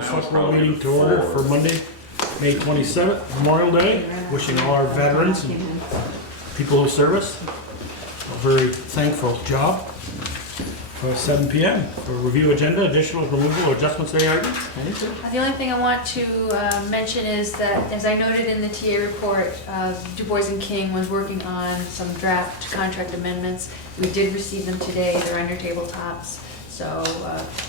Bristol Select Board meeting to order for Monday, May 27th, Memorial Day. Wishing all our veterans and people who serve us a very thankful job. 7 p.m. for review agenda, additional removal or adjustments to the items. The only thing I want to mention is that, as I noted in the TA report, Du Bois and King was working on some draft contract amendments. We did receive them today. They're on your tabletops. So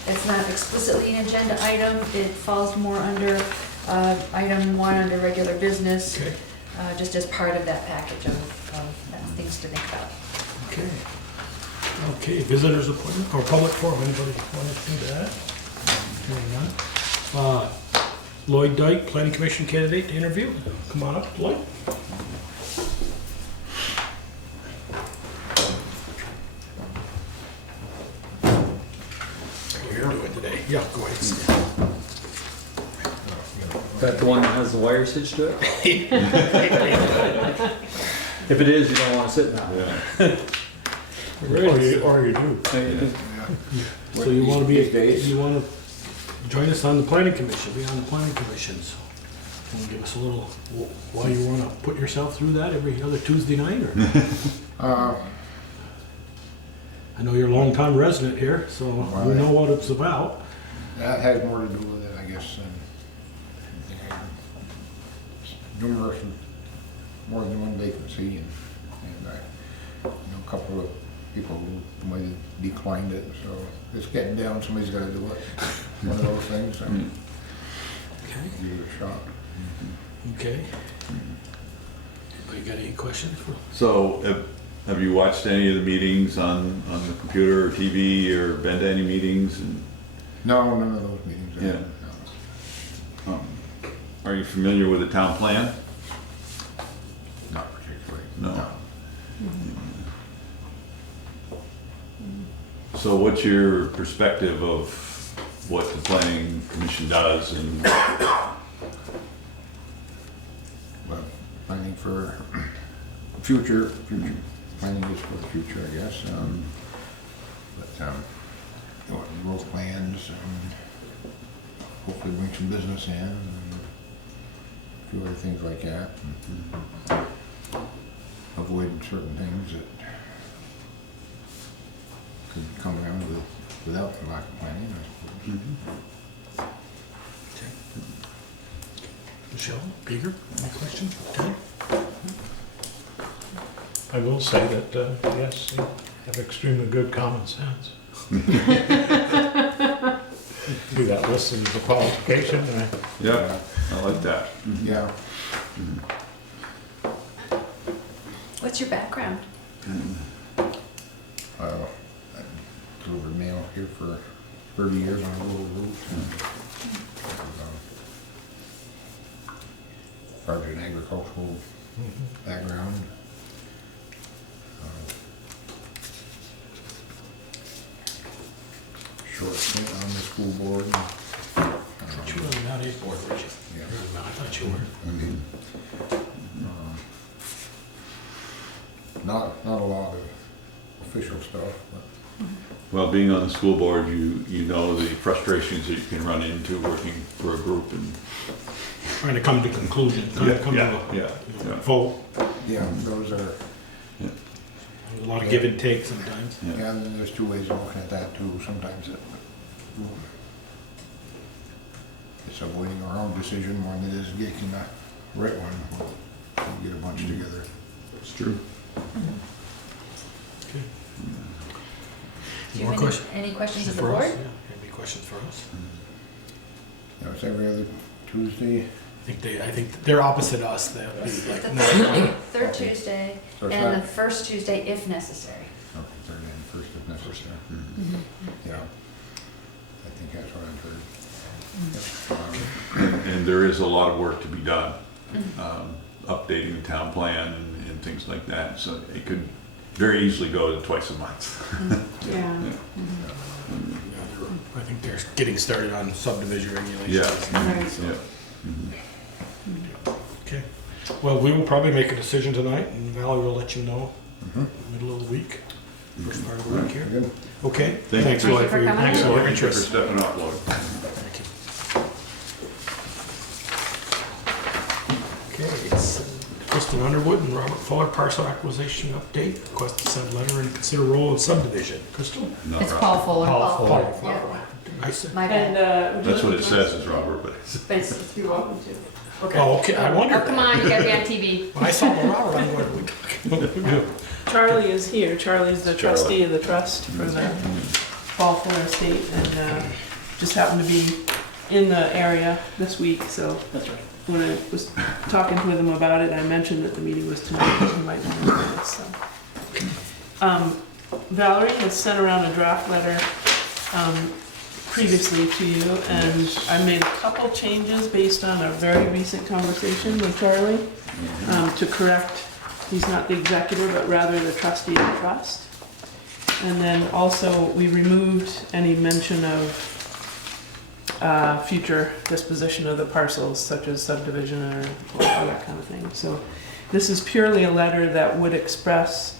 it's not explicitly an agenda item. It falls more under item 1 under regular business, Okay. just as part of that package of things to think about. Okay. Okay, visitors appointment or public forum, anybody want to do that? Hearing none. Lloyd Dyke, Planning Commission candidate to interview. Come on up, Lloyd. How are you doing today? Yeah, go ahead. That the one that has the wires hitched to it? If it is, you don't want to sit now. Yeah. Or you do. So you want to join us on the Planning Commission, be on the Planning Commission. So want to give us a little, why you want to put yourself through that every other Tuesday night? Or? I know you're a long-time resident here, so we know what it's about. That has more to do with it, I guess, than anything. Numerous, more than one vacancy, and I know a couple of people who might have declined it, so it's getting down, somebody's got to do it. One of those things, so Okay. give it a shot. Okay. Anybody got any questions for? So, have you watched any of the meetings on the computer or TV, or been to any meetings? And, No, none of those meetings. I Yeah. haven't, no. are you familiar with the town plan? Not particularly. No. So what's your perspective of what the planning commission does and But planning for future planning is for the future, I guess. You know, growth plans and hopefully bring some business in and a few other things like that. And avoid certain things that could come around without the lack of planning, I suppose. Michelle, Peter, any questions? Ted? I will say that, yes, you have extremely good common sense. Do that list as a qualification, and yeah, I like that. Yeah, What's your background? I delivered mail here for 30 years on a rural route. Started an agricultural background. Short stint on the school board. You were on the Mount 8 board, were you? Yeah. I thought you were. Not a lot of official stuff, but Well, being on the school board, you know the frustrations that you can run into working for a group and. Trying to come to conclusion, come to Yeah. a vote. yeah, those are, A lot of give and take sometimes. yeah, and then there's two ways of looking at that too. Sometimes it's avoiding our own decision more than it is getting the right one. We'll get a bunch together. It's true. Okay. Do you More have questions? any questions of the For us? board? Yeah, any questions for us? Now it's every other Tuesday. I think they're opposite us. They'll be It's like, the no. third Tuesday So it's and not- the first Tuesday if necessary. Okay, third and first if necessary. Yeah, I think that's what I've heard. And there is a lot of work to be done, updating the town plan and things like that. So it could very easily go to twice a month. Yeah. I think they're getting started on subdivision regulations. Yeah. Right. Yeah. Okay. Well, we will probably make a decision tonight, and Valerie will let you know in the middle of the week, first part of the week here. Good. Okay? Thank Thanks, you. Lloyd, for your Thank you for thanks for your coming. Thank you for interest. stepping up, Lloyd. Thank you. John Underwood and Robert Fuller parcel acquisition update. Request to send letter and consider role in subdivision. Crystal? No, It's Rob. Paul Fuller. Paul. Yeah. I said. My And, bad. That's what it says, is Robert, but it's. But it's, You're welcome to. Oh, okay, I wondered. oh, come on, you gotta be on TV. When I saw the Robert, I'm going, we talking about? Charlie is here. Charlie's the Charlie. trustee of the trust for the Paul Fuller estate, and just happened to be in the area this week, so. That's right. When I was talking with him about it, I mentioned that the meeting was tonight, and he might want to do this, so. Valerie has sent around a draft letter, previously to you, and I made a couple changes based on a very recent conversation with Charlie, to correct, he's not the executor, but rather the trustee of the trust. And then also, we removed any mention of future disposition of the parcels, such as subdivision or other kind of thing. So this is purely a letter that would express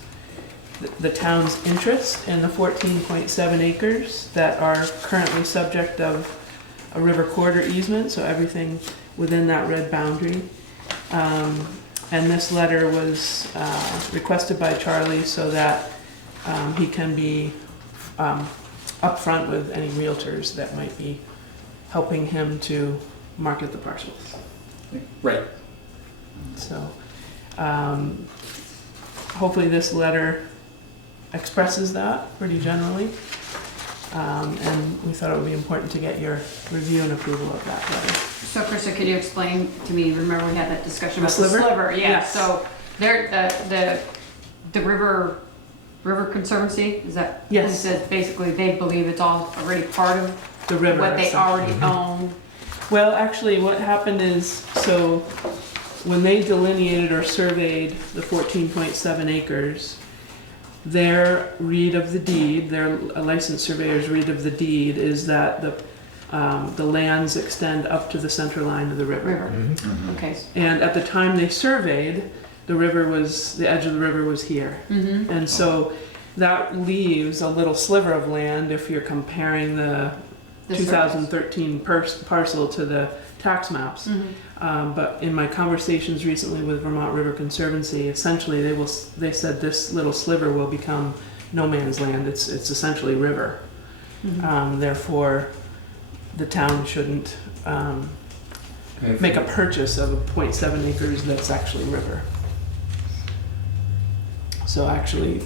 the town's interest in the 14.7 acres that are currently subject of a river corridor easement, so everything within that red boundary. And this letter was requested by Charlie so that he can be upfront with any realtors that might be helping him to market the parcels. Right. So, hopefully this letter expresses that pretty generally. And we thought it would be important to get your review and approval of that letter. So Krista, could you explain to me, remember we had that discussion about The the sliver? sliver? Yeah, Yes. so there, the River Conservancy, is that? Yes. It says basically they believe it's all already part of The river. what they already own. Well, actually, what happened is, so when they delineated or surveyed the 14.7 acres, their read of the deed, their licensed surveyor's read of the deed is that the lands extend up to the center line of the river. Okay. And at the time they surveyed, the edge of the river was here. Mm-hmm. And so that leaves a little sliver of land if you're comparing the 2013 parcel to the tax maps. But in my conversations recently with Vermont River Conservancy, essentially they said this little sliver will become no man's land. It's essentially river. Therefore, the town shouldn't make a purchase of a 0.7 acres that's actually river. So actually,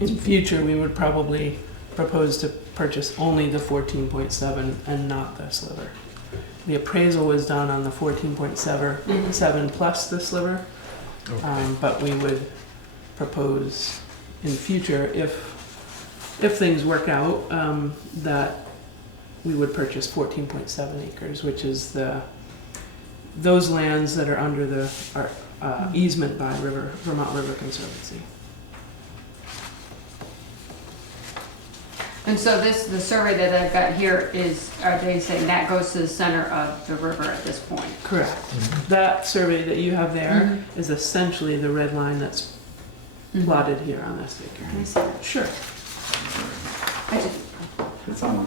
in future, we would probably propose to purchase only the 14.7 and not the sliver. The appraisal was done on the 14.7 plus the sliver, but we would propose in future, if things work out, that we would purchase 14.7 acres, which is those lands that are under the easement by Vermont River Conservancy. And so the survey that I've got here are they saying that goes to the center of the river at this point? Correct. That survey that you have there is essentially the red line that's plotted here on this figure. Can I see that? Sure. I just, It's on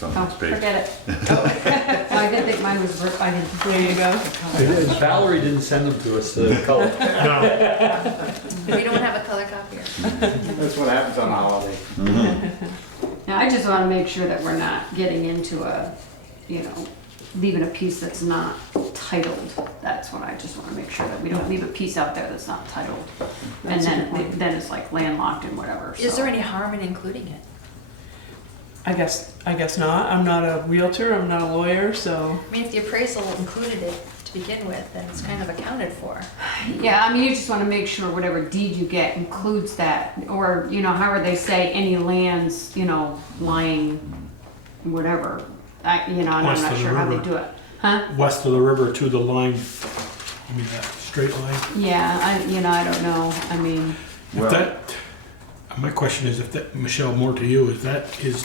the oh, next page. forget it. I didn't think mine was, I didn't. There you go. Valerie didn't send them to us, the color. No, We don't have a color copier. That's what happens on a holiday. Now, I just wanna make sure that we're not getting into leaving a piece that's not titled. That's what I just wanna make sure, that we don't leave a piece out there that's not titled. And That's a good point. then it's like landlocked and whatever, Is so. there any harm in including it? I guess not. I'm not a realtor, I'm not a lawyer, so. I mean, if the appraisal included it to begin with, then it's kind of accounted for. Yeah, I mean, you just wanna make sure whatever deed you get includes that, or, however they say, any lands, lying, whatever. And I'm West not of the sure how they river. do it. Huh? west of the river to the line, I mean, that straight line. Yeah, I don't know, I mean, If that, my question is, if that, Michelle, more to you, if that is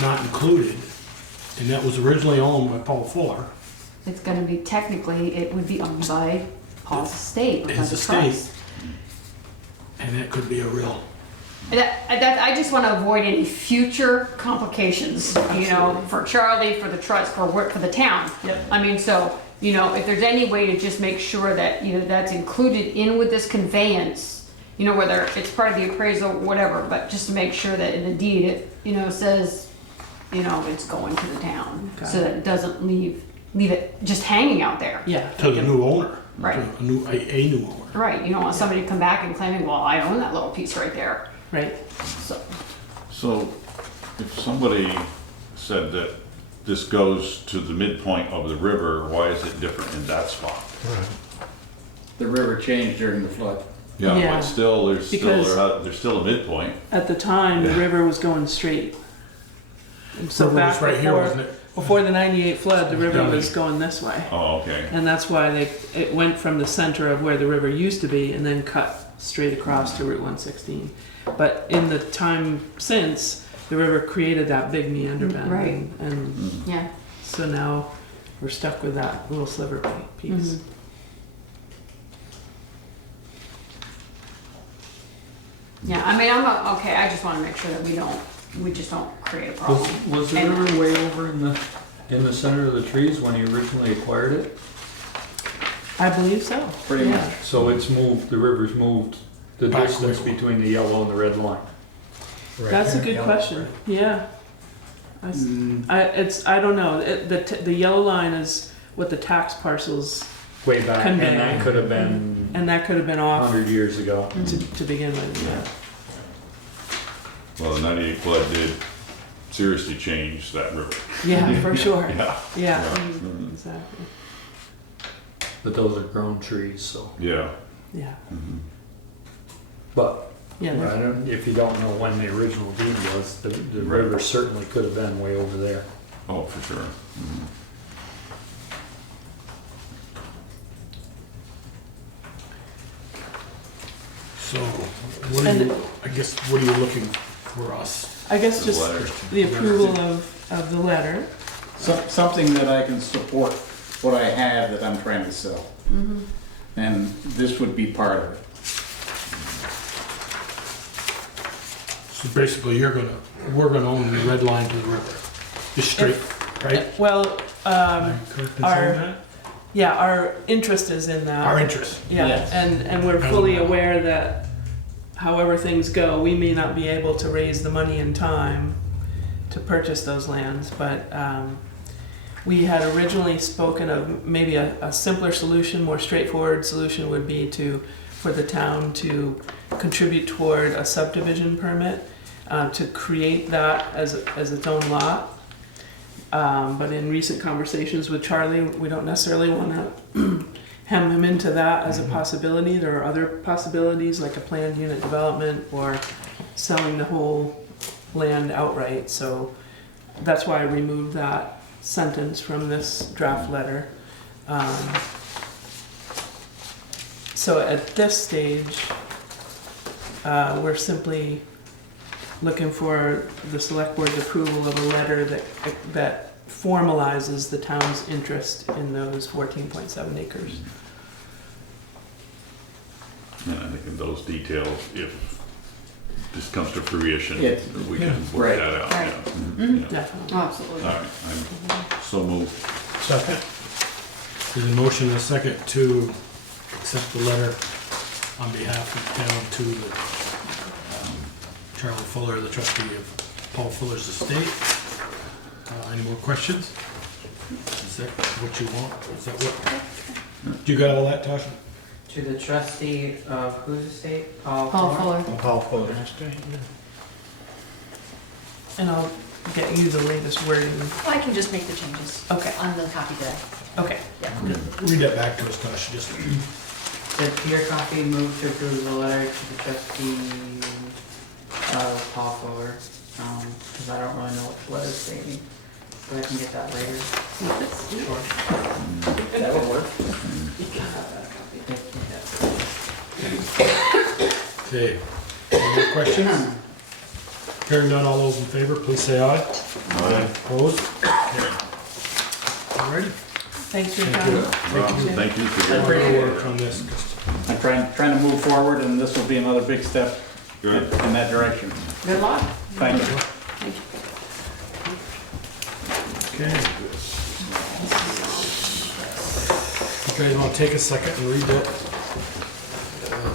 not included, and that was originally owned by Paul Fuller, it's gonna be, technically, it would be owned by Paul's estate, by His the estate. trust. and that could be a real I just want to avoid any future complications, you know, for Charlie, for the trust, for the town. Yep. I mean, so, you know, if there's any way to just make sure that, you know, that's included in with this conveyance, you know, whether it's part of the appraisal, whatever, but just to make sure that in the deed, it, you know, says, you know, it's going to the town, Okay. so that it doesn't leave it just hanging out there. Yeah. To the new owner. Right. To a new owner. Right, you don't want somebody to come back and claiming, well, I own that little piece right there, Right. so. So if somebody said that this goes to the midpoint of the river, why is it different in that spot? The river changed during the flood. Yeah, Yeah. but still, there's Because- still a midpoint. At the time, the river was going straight. And so River was back right here, before, wasn't it? before the 98 flood, the river Down was here. going this way. Oh, okay. And that's why it went from the center of where the river used to be and then cut straight across to Route 116. But in the time since, the river created that big meander bend. Right. And Yeah. so now we're stuck with that little sliver piece. Mhm. Yeah, I mean, okay, I just wanna make sure that we just don't create a problem. Was the And- river way over in the center of the trees when you originally acquired it? I believe so. Pretty Yeah. much. So it's moved, the river's moved the Back distance way. between the yellow and the red line. That's a good question. Yeah. I don't know. The yellow line is what the tax parcels, Way back, and Convey. that could have been and that could have been off 100 years ago. to begin with. Yeah. Well, the 98 flood did seriously change that river. Yeah, for sure. Yeah. Yeah. Mhm. Exactly. But those are grown trees, so. Yeah. Yeah. Mhm. But Yeah. I they're- don't, if you don't know when the original deed was, the Right. river certainly could have been way over there. Oh, for sure. Mhm. So, what are you, I guess, what are you looking for us? I guess The just letter. the approval of the letter. Something that I can support what I have that I'm trying to sell. And this would be part of it. So basically, we're gonna own the red line to the river. Just straight, right? Well, Am I correct in our- saying that? yeah, our interest is in that. Our interest. Yeah, Yes. and we're fully aware that however things go, we may not be able to raise the money in time to purchase those lands, but we had originally spoken of maybe a simpler solution, more straightforward solution would be for the town to contribute toward a subdivision permit, to create that as its own lot. But in recent conversations with Charlie, we don't necessarily want to hem him into that as a possibility. There are other possibilities like a planned unit development or selling the whole land outright. So that's why I removed that sentence from this draft letter. So at this stage, we're simply looking for the select board's approval of a letter that formalizes the town's interest in those 14.7 acres. And I think in those details, if this comes to fruition, Yeah. we can work Right. that out. Right. Yeah. Mhm. Yeah. Definitely. Oh, absolutely. All right, I'm so moved. Second. There's a motion and a second to accept the letter on behalf of the town to Charlie Fuller, the trustee of Paul Fuller's estate. Any more questions? Is that what you want? Is that what? You got all that, Tasha? To the trustee of whose estate? Paul Fuller. Paul Fuller. And I'll get you the latest wording. Well, I can just make the changes Okay, on the copy today. okay. Yeah. Read that back to us, Tasha, just. Did Peter Coffey move to approve the letter to the trustee of Paul Fuller? Because I don't really know what the letter's stating, but I can get that later. Sure. That would work. Okay. Any more questions? Hearing none, all those in favor, please say aye. Aye. Opposed? All righty. Thanks for your Thank you. time. Thank you for A your lot of work on this. I'm trying to move forward, and this will be another big step Good. in that direction. Good luck. Thank you. Okay. You guys want to take a second and read that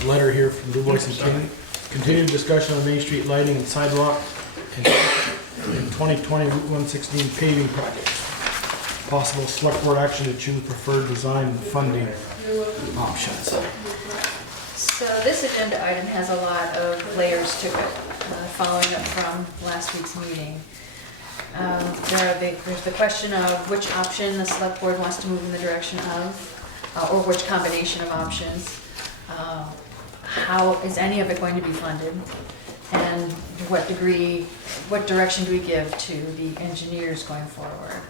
letter here from Du Bois and King? Continued discussion on Main Street lighting and sidewalk and 2020 Route 116 paving projects. Possible select board action to choose preferred design and funding options. So this agenda item has a lot of layers to it, following up from last week's meeting. There's the question of which option the select board wants to move in the direction of, or which combination of options. How is any of it going to be funded? And to what degree, what direction do we give to the engineers going forward?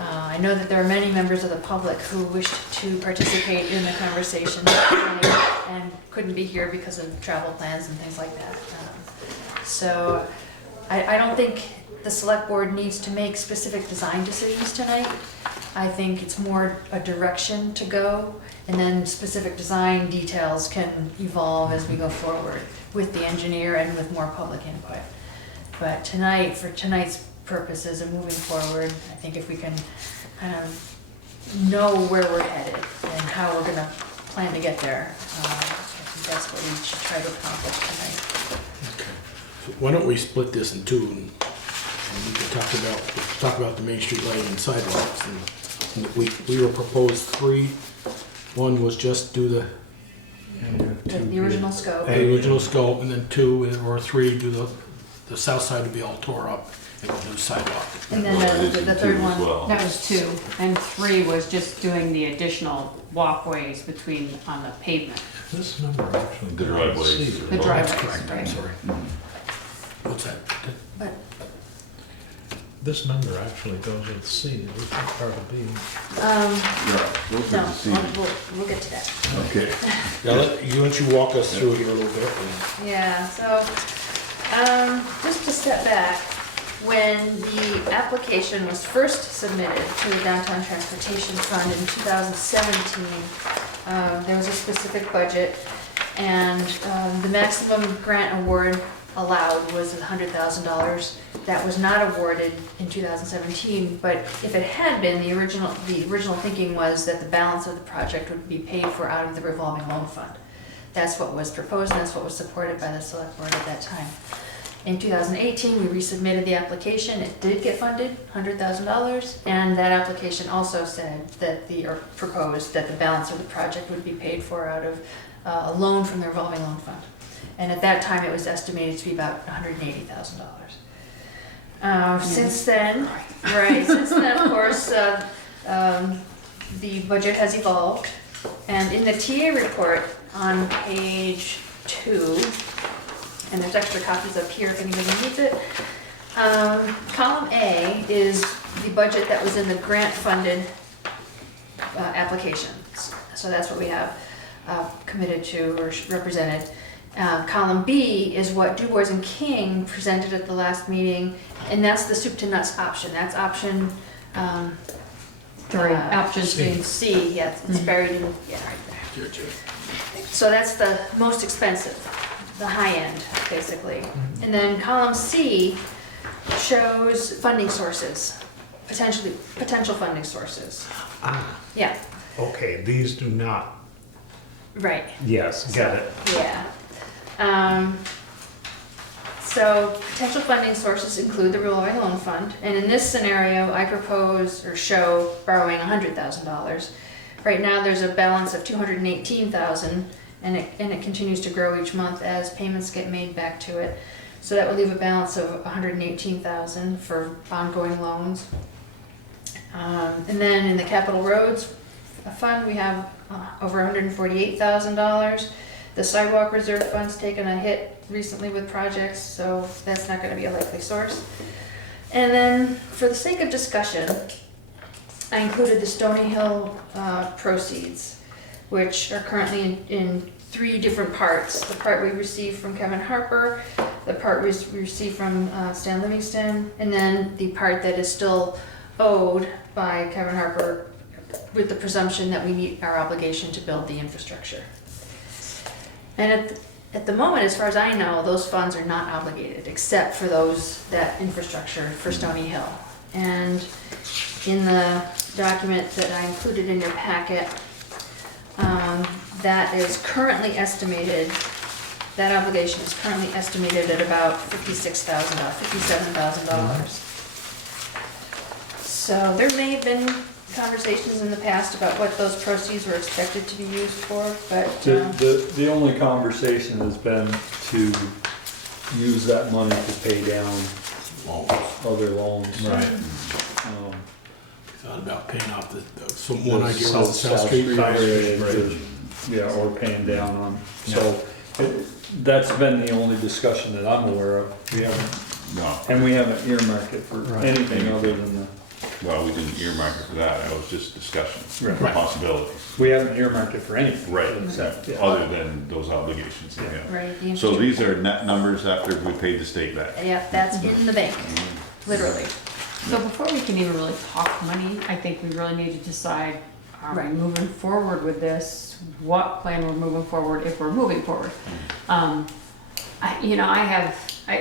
I know that there are many members of the public who wished to participate in the conversation and couldn't be here because of travel plans and things like that. So I don't think the select board needs to make specific design decisions tonight. I think it's more a direction to go, and then specific design details can evolve as we go forward with the engineer and with more public input. But tonight, for tonight's purposes of moving forward, I think if we can kind of know where we're headed and how we're gonna plan to get there, I think that's what we should try to accomplish tonight. So why don't we split this in two and we can talk about the Main Street lighting and sidewalks. And we were proposed 3. One was just do the original scope. original scope, and then 2 or 3 do the south side to be all tore up and we'll do sidewalk. And then the third one, That was 2, and 3 was just doing the additional walkways between, on the pavement, This number actually. The driveways. the That's driveways, correct, I'm right? sorry. What's that? but This number actually goes with C, which is part of B. Yeah, we'll no, see. we'll get to that. Okay. Now, why don't you walk us through here a little bit? Yeah, so, just to step back, when the application was first submitted to the Downtown Transportation Fund in 2017, there was a specific budget, and the maximum grant award allowed was $100,000. That was not awarded in 2017, but if it had been, the original thinking was that the balance of the project would be paid for out of the revolving loan fund. That's what was proposed, and that's what was supported by the select board at that time. In 2018, we resubmitted the application. It did get funded, $100,000, and that application also said that proposed that the balance of the project would be paid for out of a loan from the revolving loan fund. And at that time, it was estimated to be about $180,000. Since then, of course, the budget has evolved. And in the TA report on page 2, and there's extra copies up here if anybody needs it, column A is the budget that was in the grant-funded applications. So that's what we have committed to or represented. Column B is what Du Bois and King presented at the last meeting, and that's the soup to nuts option. That's option 3, option C. Yeah, it's buried in, right there. So that's the most expensive, the high end, basically. And then column C shows funding sources, potential funding sources. Yeah, Okay, these do not. right. Yes, got it. Yeah. So potential funding sources include the revolving loan fund, and in this scenario, I propose or show borrowing $100,000. Right now, there's a balance of $218,000, and it continues to grow each month as payments get made back to it. So that would leave a balance of $118,000 for ongoing loans. And then in the capital roads fund, we have over $148,000. The sidewalk reserve fund's taken a hit recently with projects, so that's not gonna be a likely source. And then, for the sake of discussion, I included the Stony Hill proceeds, which are currently in 3 different parts. The part we received from Kevin Harper, the part we received from Stan Livingston, and then the part that is still owed by Kevin Harper with the presumption that we meet our obligation to build the infrastructure. And at the moment, as far as I know, those funds are not obligated, except for that infrastructure for Stony Hill. And in the document that I included in your packet, that is currently estimated, that obligation is currently estimated at about $57,000. So there may have been conversations in the past about what those proceeds were expected to be used for, but The only conversation has been to use that money to pay down other loans. Right. Um, Thought about paying off the one idea was the South Street Bridge. Yeah, or paying down on, so that's been the only discussion that I'm aware of. We haven't, No, and we haven't earmarked it for anything other than the, well, we didn't earmark it for that, that was just discussion, Right. possibilities. we haven't earmarked it for anything. Right, Except, yeah. other than those obligations, yeah. right. the So infrastructure- these are net numbers after we paid the state back. Yeah, that's in the bank, literally. So before we can even really talk money, I think we really need to decide, are we Right. moving forward with this? What plan we're moving forward, if we're moving forward? I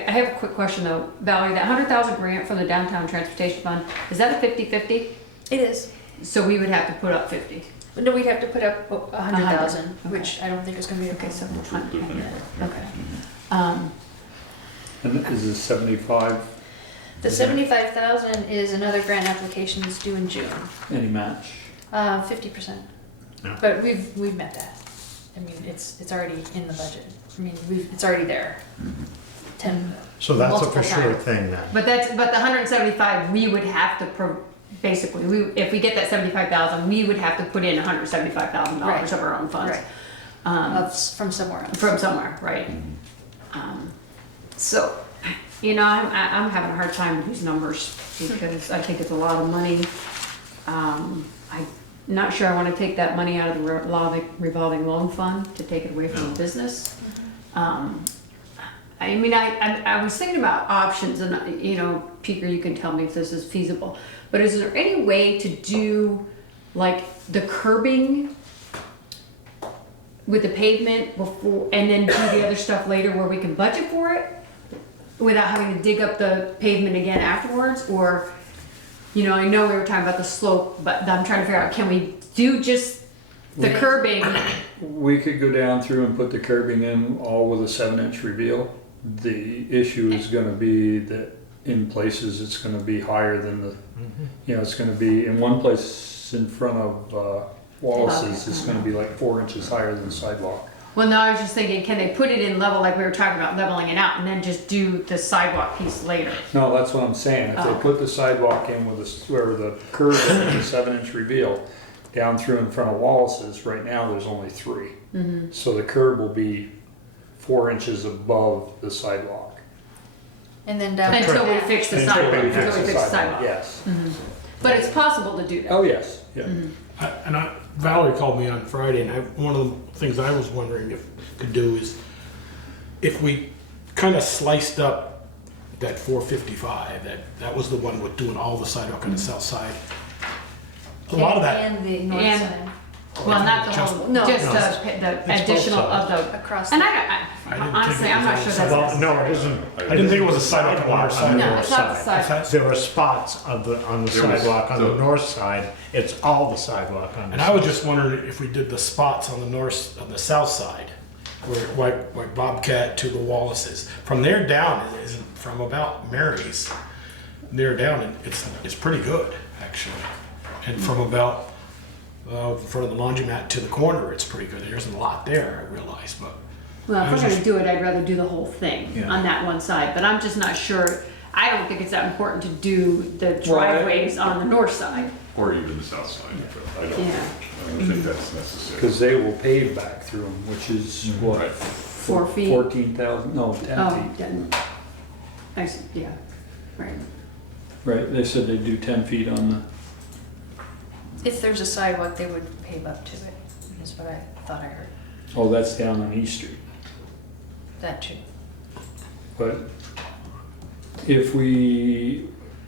have a quick question though. Valerie, that 100,000 grant from the downtown transportation fund, is that a 50-50? It is. So we would have to put up 50. But no, we'd have to put up 100,000, Okay. which I don't think is gonna be Okay, okay. so Which we'll do anyway. okay. And is it 75, The 75,000 is another grant application that's due in June, any match? 50%. Yeah. But we've met that. I mean, it's already in the budget. I mean, it's already there. 10, So that's a for multiple sure times. thing then. But the 175, we would have to, basically, if we get that 75,000, we would have to put in $175,000 Right. of our own funds. Right. From somewhere else. From somewhere, right? So, I'm having a hard time with these numbers because I think it's a lot of money. I'm not sure I want to take that money out of the revolving loan fund to take it away from the business. I was thinking about options and, Peter, you can tell me if this is feasible, but is there any way to do like the curbing with the pavement before, and then do the other stuff later where we can budget for it without having to dig up the pavement again afterwards? Or, I know we were talking about the slope, but I'm trying to figure out, can we do just the curbing? We could go down through and put the curbing in all with a 7-inch reveal. The issue is gonna be that in places it's gonna be higher than the, it's gonna be, in one place in front of Wallace's, it's gonna be like 4 inches higher than the sidewalk. Well, no, I was just thinking, can they put it in level like we were talking about leveling it out and then just do the sidewalk piece later? No, that's what I'm saying. If they put the sidewalk in with where the curve is, with a 7-inch reveal, down through in front of Wallace's, right now there's only 3. So the curb will be 4 inches above the sidewalk. And then down. Until we fix the sidewalk, Until we until we fix the sidewalk. Yes. But it's possible to do that. Oh, yes, yeah. Valerie called me on Friday, and one of the things I was wondering if could do is if we kind of sliced up that 455, that was the one with doing all the sidewalk on the south side. A lot of that, And the north And- side, Well, not the whole, No. just No. the It's additional both of the, across. and the- honestly, I'm not sure that's. Well, no, it isn't. I didn't think it was a sidewalk on the north side. No, it's not the side. There were spots on the There was- sidewalk on the so- north side. It's all the sidewalk on the And I was just wondering if we did the spots on the south side, where like Bobcat to the Wallaces. From there down, it isn't from about Mary's, there down, and it's pretty good actually. And from about in front of the laundromat to the corner, it's pretty good. There isn't a lot there, I realize, but Well, I if was we're gonna just- do it, I'd rather do the whole thing Yeah. on that one side, but I'm just not sure. I don't think it's that important to do the driveways on the north side. Or even the south side, but I don't think that's necessary. Because they will pave back through them, which is what? Right. 4 feet. 14,000, no, 10 Oh, feet. then, yeah, right. Right, they said they'd do 10 feet on the, If there's a sidewalk, they would pave up to it, is what I thought I heard. oh, that's down on East Street. That too. But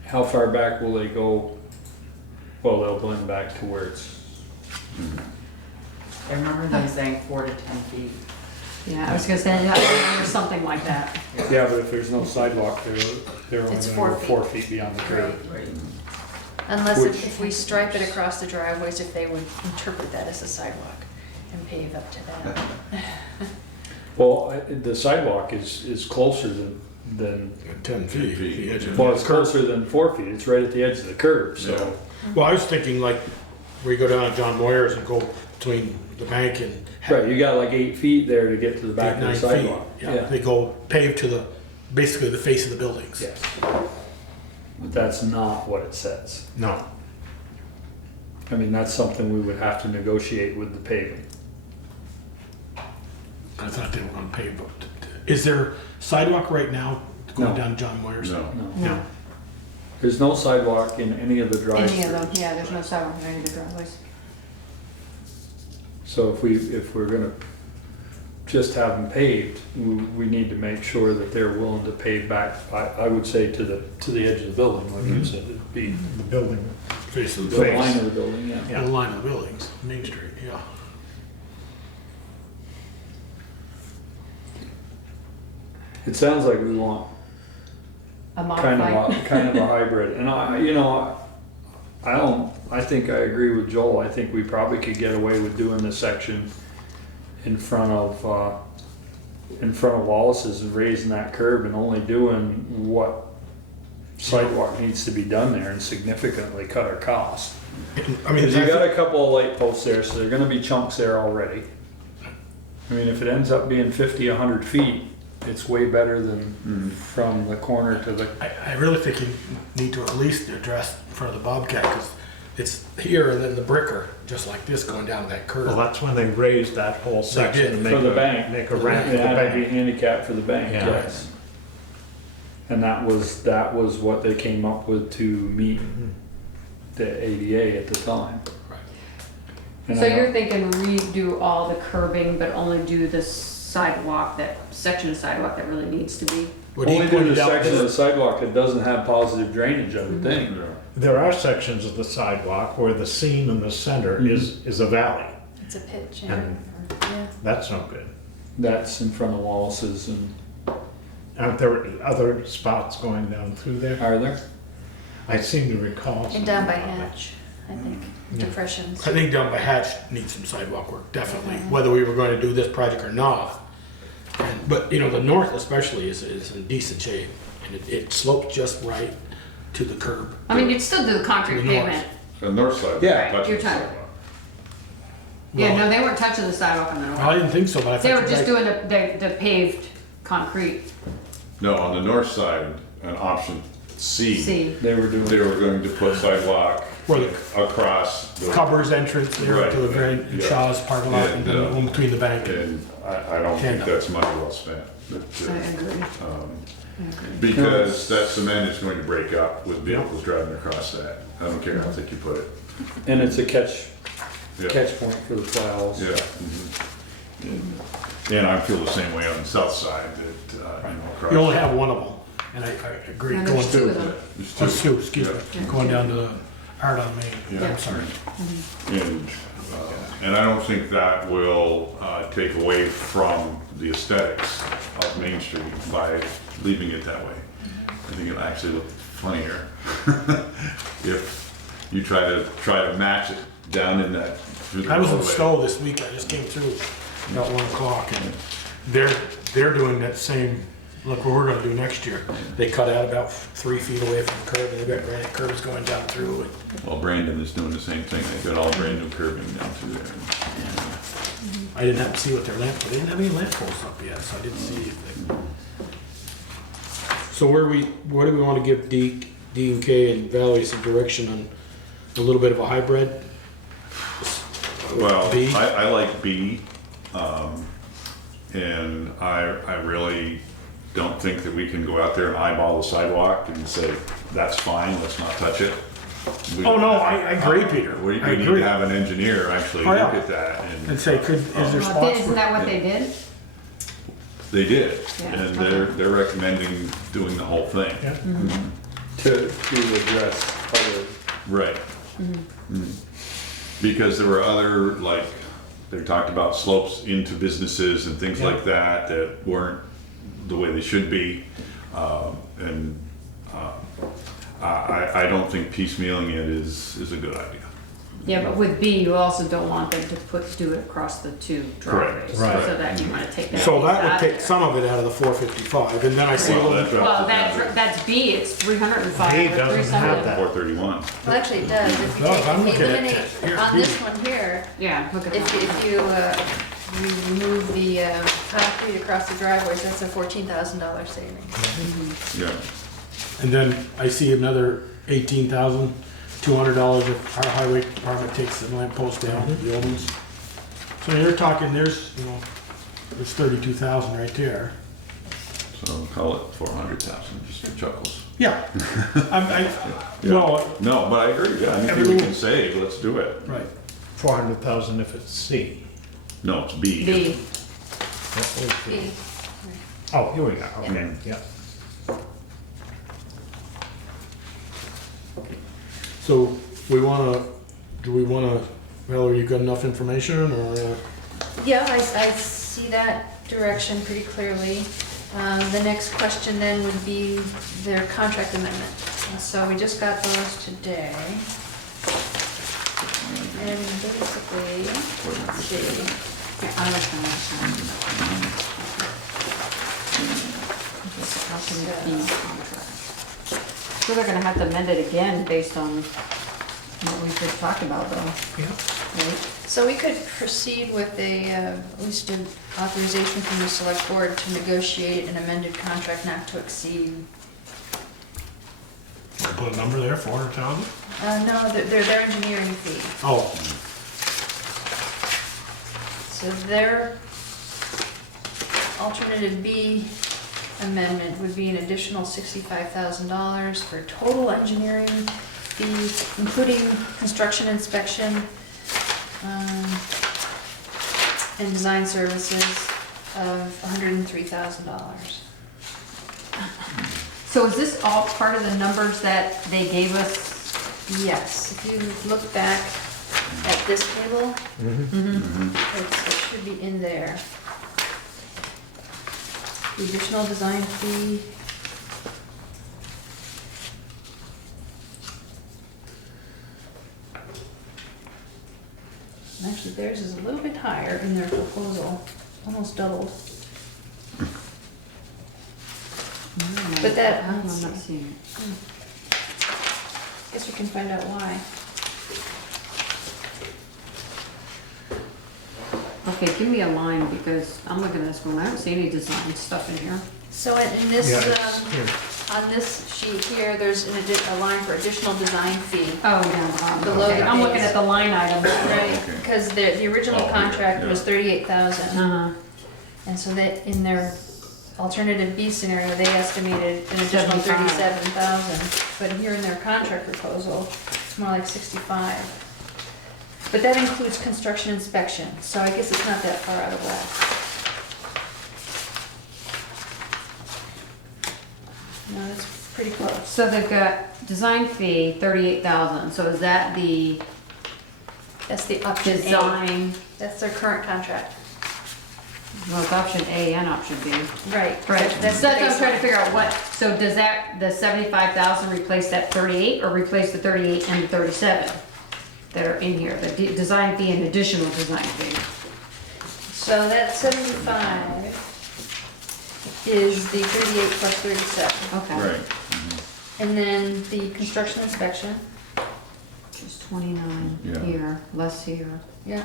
how far back will they go? Well, they'll blend back to where it's, I remember them saying 4 to 10 feet. Yeah, I was gonna say, yeah, or something like that. Yeah, but if there's no sidewalk, they're only It's gonna 4 go feet. 4 feet beyond the curb. Right. Unless Which- if we stripe it across the driveways, if they would interpret that as a sidewalk and pave up to that. Well, the sidewalk is closer than, 10 feet, the edge of well, the it's curb. closer than 4 feet. It's right at the edge of the curb, so. Well, I was thinking like, where you go down to John Moyer's and go between the bank and. Right, you got like 8 feet there to get to the back of 9 the feet. sidewalk. Yeah, they go paved to the, basically the face of the buildings. Yes. But that's not what it says. No. I mean, that's something we would have to negotiate with the paving. I thought they were gonna pave, but is there sidewalk right now going No. down John Moyer's? No. No. There's no sidewalk in any of the drive-throughs. Any of them, yeah, there's no sidewalk in any of the driveways. So if we're gonna just have them paved, we need to make sure that they're willing to pave back, I would say to the edge of the building, like you said, it'd be The building. Face of the the buildings. line of the building, yeah. The line of the buildings, Main Street, yeah. It sounds like we want A kind modified. of a hybrid, and I think I agree with Joel. I think we probably could get away with doing this section in front of Wallace's and raising that curb and only doing what sidewalk needs to be done there and significantly cut our cost. I mean, Because you got a couple of light posts there, so there are gonna be chunks there already. I mean, if it ends up being 50, 100 feet, it's way better than from the corner to the, I really think you need to at least address in front of the Bobcat, because it's here and then the bricker, just like this, going down that curve. Well, that's when they raised that whole section did. to For make the bank. make a ramp for it the had to be bank. handicapped for the bank, Yeah. yes. And that was what they came up with to meet the ADA at the time. And So I know- you're thinking redo all the curbing, but only do the sidewalk, that section of sidewalk that really needs to be? What he Only do pointed the out section of the is, sidewalk that doesn't have positive drainage, I would think. There are sections of the sidewalk where the seam in the center is a valley. It's a pitch, yeah. And- Yeah. That's no good. That's in front of Wallace's and, Aren't there other spots going down through there? are there? I seem to recall. And down by something about it. Hatch, I think, Yeah. depressions. I think down by Hatch needs some sidewalk work, definitely, Mhm. whether we were going to do this project or not. But, you know, the north especially is in decent shape, and it slopes just right to the curb. I mean, you'd still do the concrete To the north. pavement. The north side. Yeah. touches You're the talking- sidewalk. Yeah, Well, no, they weren't touching the sidewalk on the I north. didn't think so, but I thought. They were you just guys- doing the paved concrete. No, on the north side, an option C, See, They were doing. they were going to put sidewalk Where the across the, Covers entrance there Right, to the very, yeah. Shaw's parking lot, and then And, the one between the bank. and I don't think Can't. that's money well spent. But, I agree. um, Because that cement is going to break up with vehicles driving across that. I don't care how thick you put it. And it's a catch Yeah. point for the plows. Yeah. And I feel the same way on the south side that, across. You only have one of them, and I agree, And going there's two through. of them. There's two. Excuse me, Yeah. going down to the Art on Main, Yeah. I'm sorry. And I don't think that will take away from the aesthetics of Main Street by leaving it that way. I think it'll actually look funnier if you try to match it down in that. through the I was in roadway. Stowe this week, I just came through about 1 o'clock, and they're doing that same, look what we're gonna do next year. They cut out about 3 feet away from the curb, and they've got granite curbs going down through it. Well, Brandon is doing the same thing. They've got all brand new curbing down through there. I didn't have to see what their they didn't have any lamp posts up yet, so I didn't see anything. So where do we wanna give D and K and Valerie some direction on a little bit of a hybrid? Well, B? I like B, and I really don't think that we can go out there and eyeball the sidewalk and say, that's fine, let's not touch it. Oh, no, I agree, Peter. We I need agree. to have an engineer actually Oh, yeah. look at that, And and say, is there spots? Well, isn't where- that what they did? they did, Yeah, and okay. they're recommending doing the whole thing. Yeah. To address other, Right. Mm. Because there were other, like, they talked about slopes into businesses and things like that that weren't the way they should be. I don't think piecemealing it is a good idea. Yeah, but with B, you also don't want them to do it across the two driveways. Right. So that you want to take that. So that piece would out take of some of it out of the 455, and then I see a Well, little. that Well, drops it down that's B, it's 305 B or doesn't 370. have to that. 431. Well, actually it does, if you No, take, I'm if you looking at eliminate, here, on B. this one here, Yeah, look at if that. you remove the concrete across the driveways, that's a $14,000 savings. Yeah. And then I see another $18,200 if our highway department takes the lamp post down, the old ones. So you're talking, there's 32,000 right there. So call it 400,000, just for chuckles. Yeah. Yeah. Well, No, but I agree, yeah, anything we can save, let's do it. right. 400,000 if it's C. No, it's B. B. That was B. B. Oh, here we go, okay, yeah. So do we wanna, Valerie, you got enough information or? Yeah, I see that direction pretty clearly. The next question then would be their contract amendment. And so we just got those today. And basically, let's see. Yeah, I was gonna So they're gonna have to amend it again based on what we just talked about though. Yeah. Right? So we could proceed with at least an authorization from the select board to negotiate an amended contract not to exceed. Put a number there, 400,000? No, their engineering fee. Oh, So their alternative B amendment would be an additional $65,000 for total engineering fees, including construction inspection, and design services of $103,000. So is this all part of the numbers that they gave us? Yes, if you look back at this table, it should be in there. The additional design fee. Actually, theirs is a little bit higher in their proposal, almost doubled. But that- I'm not seeing it. Guess we can find out why. Okay, give me a line because I'm looking at this one, I don't see any design stuff in here. So in this, Yeah, it's here. on this sheet here, there's a line for additional design fee. Oh, down the bottom. Below Okay, the I'm looking base. at the line item. Right, okay. because the original Oh, here, contract was yeah. 38,000. Uh-huh. And so that, in their alternative B scenario, they estimated an additional 75. 37,000. But here in their contract proposal, it's more like 65. But that includes construction inspection, so I guess it's not that far out of whack. No, that's pretty close. So they've got design fee, 38,000, so is that the That's the option A. design? That's their current contract. Well, it's option A and option B. Right. Right, That's that's the what I'm trying to baseline. figure out what, so does that, the 75,000 replace that 38 or replace the 38 and the 37 that are in here? The design fee and additional design fee. So that 75 is the 38 plus 37. Okay. Right. And then the construction inspection, Just 29 Yeah. here, less here. yeah.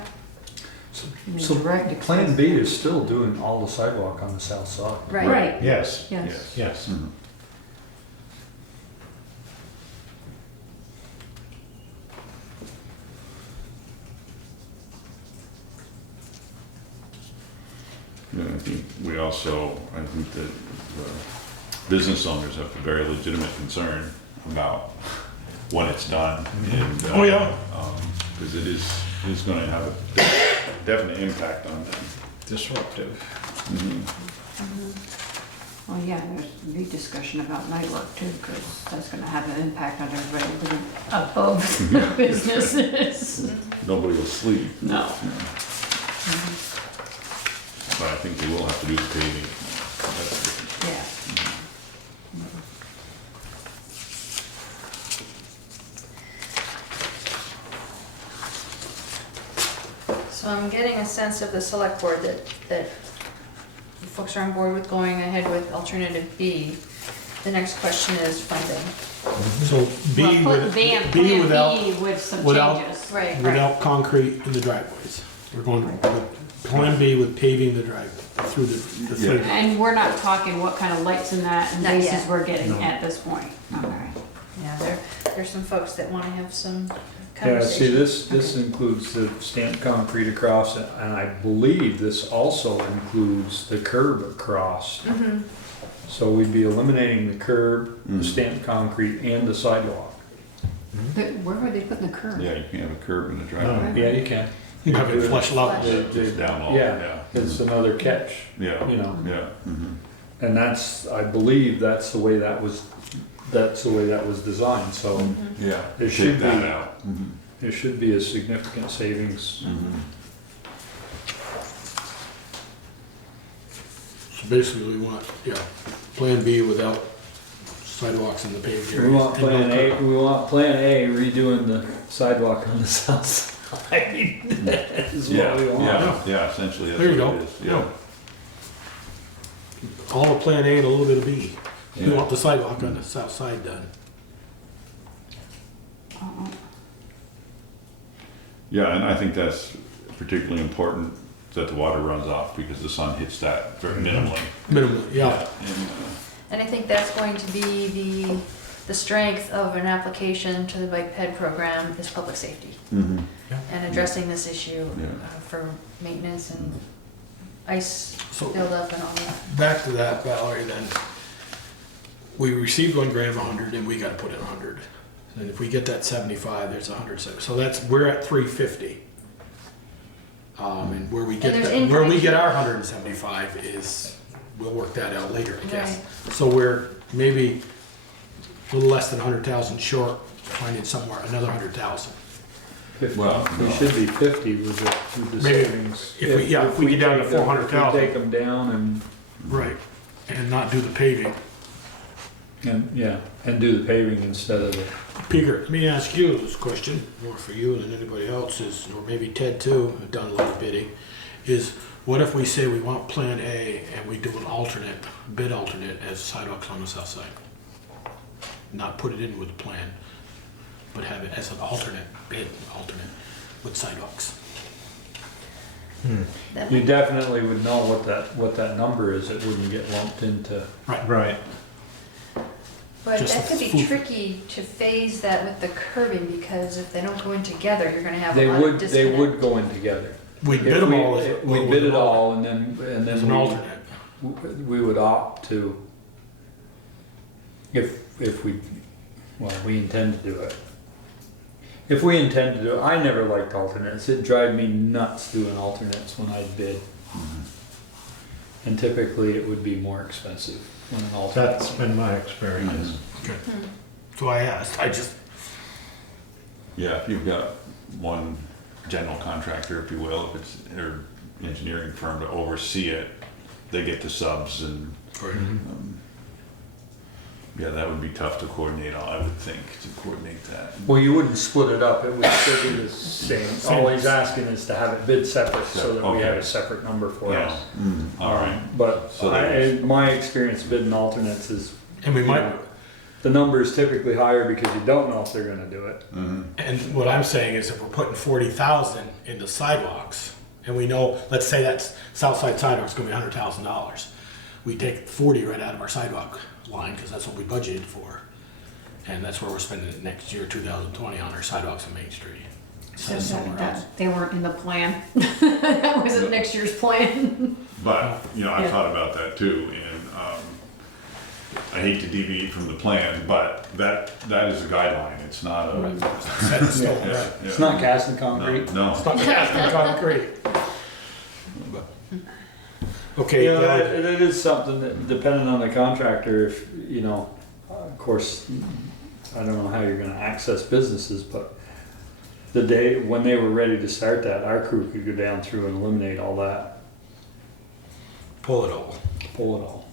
And then So direct Plan expense. B is still doing all the sidewalk on the south side. Right. Right, Yes, yes. yes. Mhm. Yeah, I think we also, I think that the business owners have a very legitimate concern about when it's done. And, Oh, yeah. Because it is gonna have a definite impact on them. Disruptive. Well, yeah, there's a big discussion about night work too, because that's gonna have an impact on everybody living above the businesses. Nobody will sleep. No. But I think they will have to do the paving. That's different. Yeah. So I'm getting a sense of the select board that you folks are on board with going ahead with alternative B. The next question is funding. So B Well, put with, Plan B without, B with some without- changes. Right. without concrete in the driveways. We're going with Plan B with paving the driveway through the three. Yeah. And we're not talking what kind of lights and that and Not bases yet. we're getting No. at this point. Okay. Yeah, there's some folks that wanna have some Yeah, conversation. see, this includes the stamped concrete across, and I believe this also includes the curb across. Mhm. So we'd be eliminating the curb, the Mhm. stamped concrete, and the sidewalk. Where are they putting the curb? Yeah, you can have a curb in the driveway. Yeah, you can. You have it flush level. Just down low, Yeah, yeah. it's another catch, Yeah, you know, yeah. Mhm. and that's, I believe that's the way that was designed, so Mhm. Yeah. It should Take that be. out. Mhm. there should be a significant savings. Mhm. So basically, we want, Plan B without sidewalks in the paved areas. We want and no Plan A, curb. we want Plan A redoing the sidewalk on the south side. Is Yeah, what we want. yeah, essentially, that's There you what go. it is. Yeah. All of Plan A and a little bit of B. We Yeah. want the sidewalk on the south side done. Yeah, and I think that's particularly important that the water runs off because the sun hits that very minimally. Minimum, yeah. And, And I think that's going to be the strength of an application to the bike ped program is public safety. mhm. And addressing this issue Yeah. for maintenance and ice So buildup and all that. back to that, Valerie, then. We received 1 grant of 100 and we gotta put in 100. And if we get that 75, there's 100. So we're at 350. And where we get, there's where we increase. get our 175 is, we'll work that out later, I guess. Right. So we're maybe a little less than 100,000 short, finding somewhere another 100,000. 50. Well, We no. should be 50 with the Maybe savings. if we get down to take them- 400,000. If we take them down Right. And not do the paving. and do the paving instead of the, Peter, let me ask you this question, more for you than anybody else, is, or maybe Ted too, have done a lot of bidding, is what if we say we want Plan A and we do an alternate, bid alternate as sidewalks on the south side? Not put it in with the plan, but have it as an alternate, bid alternate with sidewalks. That you definitely would know what that number is. It wouldn't get lumped into. Right. But Just that could the be food. tricky to phase that with the curbing, because if they don't go in together, you're gonna have a They lot of would disconnect. go in together. We If bid them we- all as. We bid it all and As then an alternate. we would opt to, if we, well, we intend to do it. If we intend to do it, I never liked alternates. It drive me nuts doing alternates when I bid. And typically it would be more expensive when an alternate. That's been my experience. So I asked, I just, Yeah, if you've got one general contractor, if you will, if it's, or engineering firm to oversee it, they get the subs and, yeah, that would be tough to coordinate, I would think, to coordinate that. Well, you wouldn't split it up. It would still be the same. All he's asking is to have it bid separate so that we have a separate number for Yeah, us. all right. But So there in my experience bidding alternates is, and we might, the number is typically higher because you don't know if they're gonna do it. Mhm. and what I'm saying is if we're putting 40,000 into sidewalks, and we know, let's say that south side sidewalk's gonna be $100,000, we take 40 right out of our sidewalk line, because that's what we budgeted for. And that's where we're spending it next year, 2020, on our sidewalks on Main Street. So Instead of somewhere else. they weren't in the plan. That wasn't next year's plan. But, you know, I Yeah. thought about that too, and, I hate to deviate from the plan, but that is a guideline, it's not a. Set in stone, Yeah, right. yeah. It's not cast in concrete. No, It's not cast in concrete. Okay, You know, it is something that, depending on the contractor, if, you know, of course, I don't know how you're gonna access businesses, but the day, when they were ready to start that, our crew could go down through and eliminate all that, Pull it all. pull it all.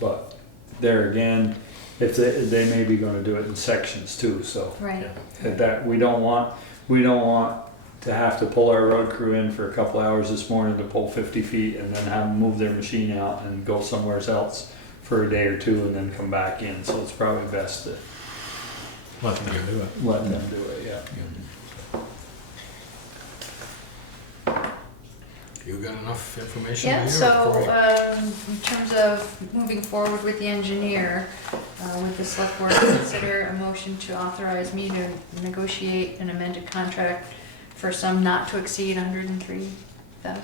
But there again, if they may be gonna do it in sections too, so. Right. That, we don't want to have to pull our road crew in for a couple hours this morning to pull 50 feet and then have them move their machine out and go somewhere else for a day or two and then come back in. So it's probably best to Let them do it. let them do it, yeah. You got enough information Yeah, here? so, before I- in terms of moving forward with the engineer, with the select board, consider a motion to authorize me to negotiate an amended contract for some not to exceed 103,000.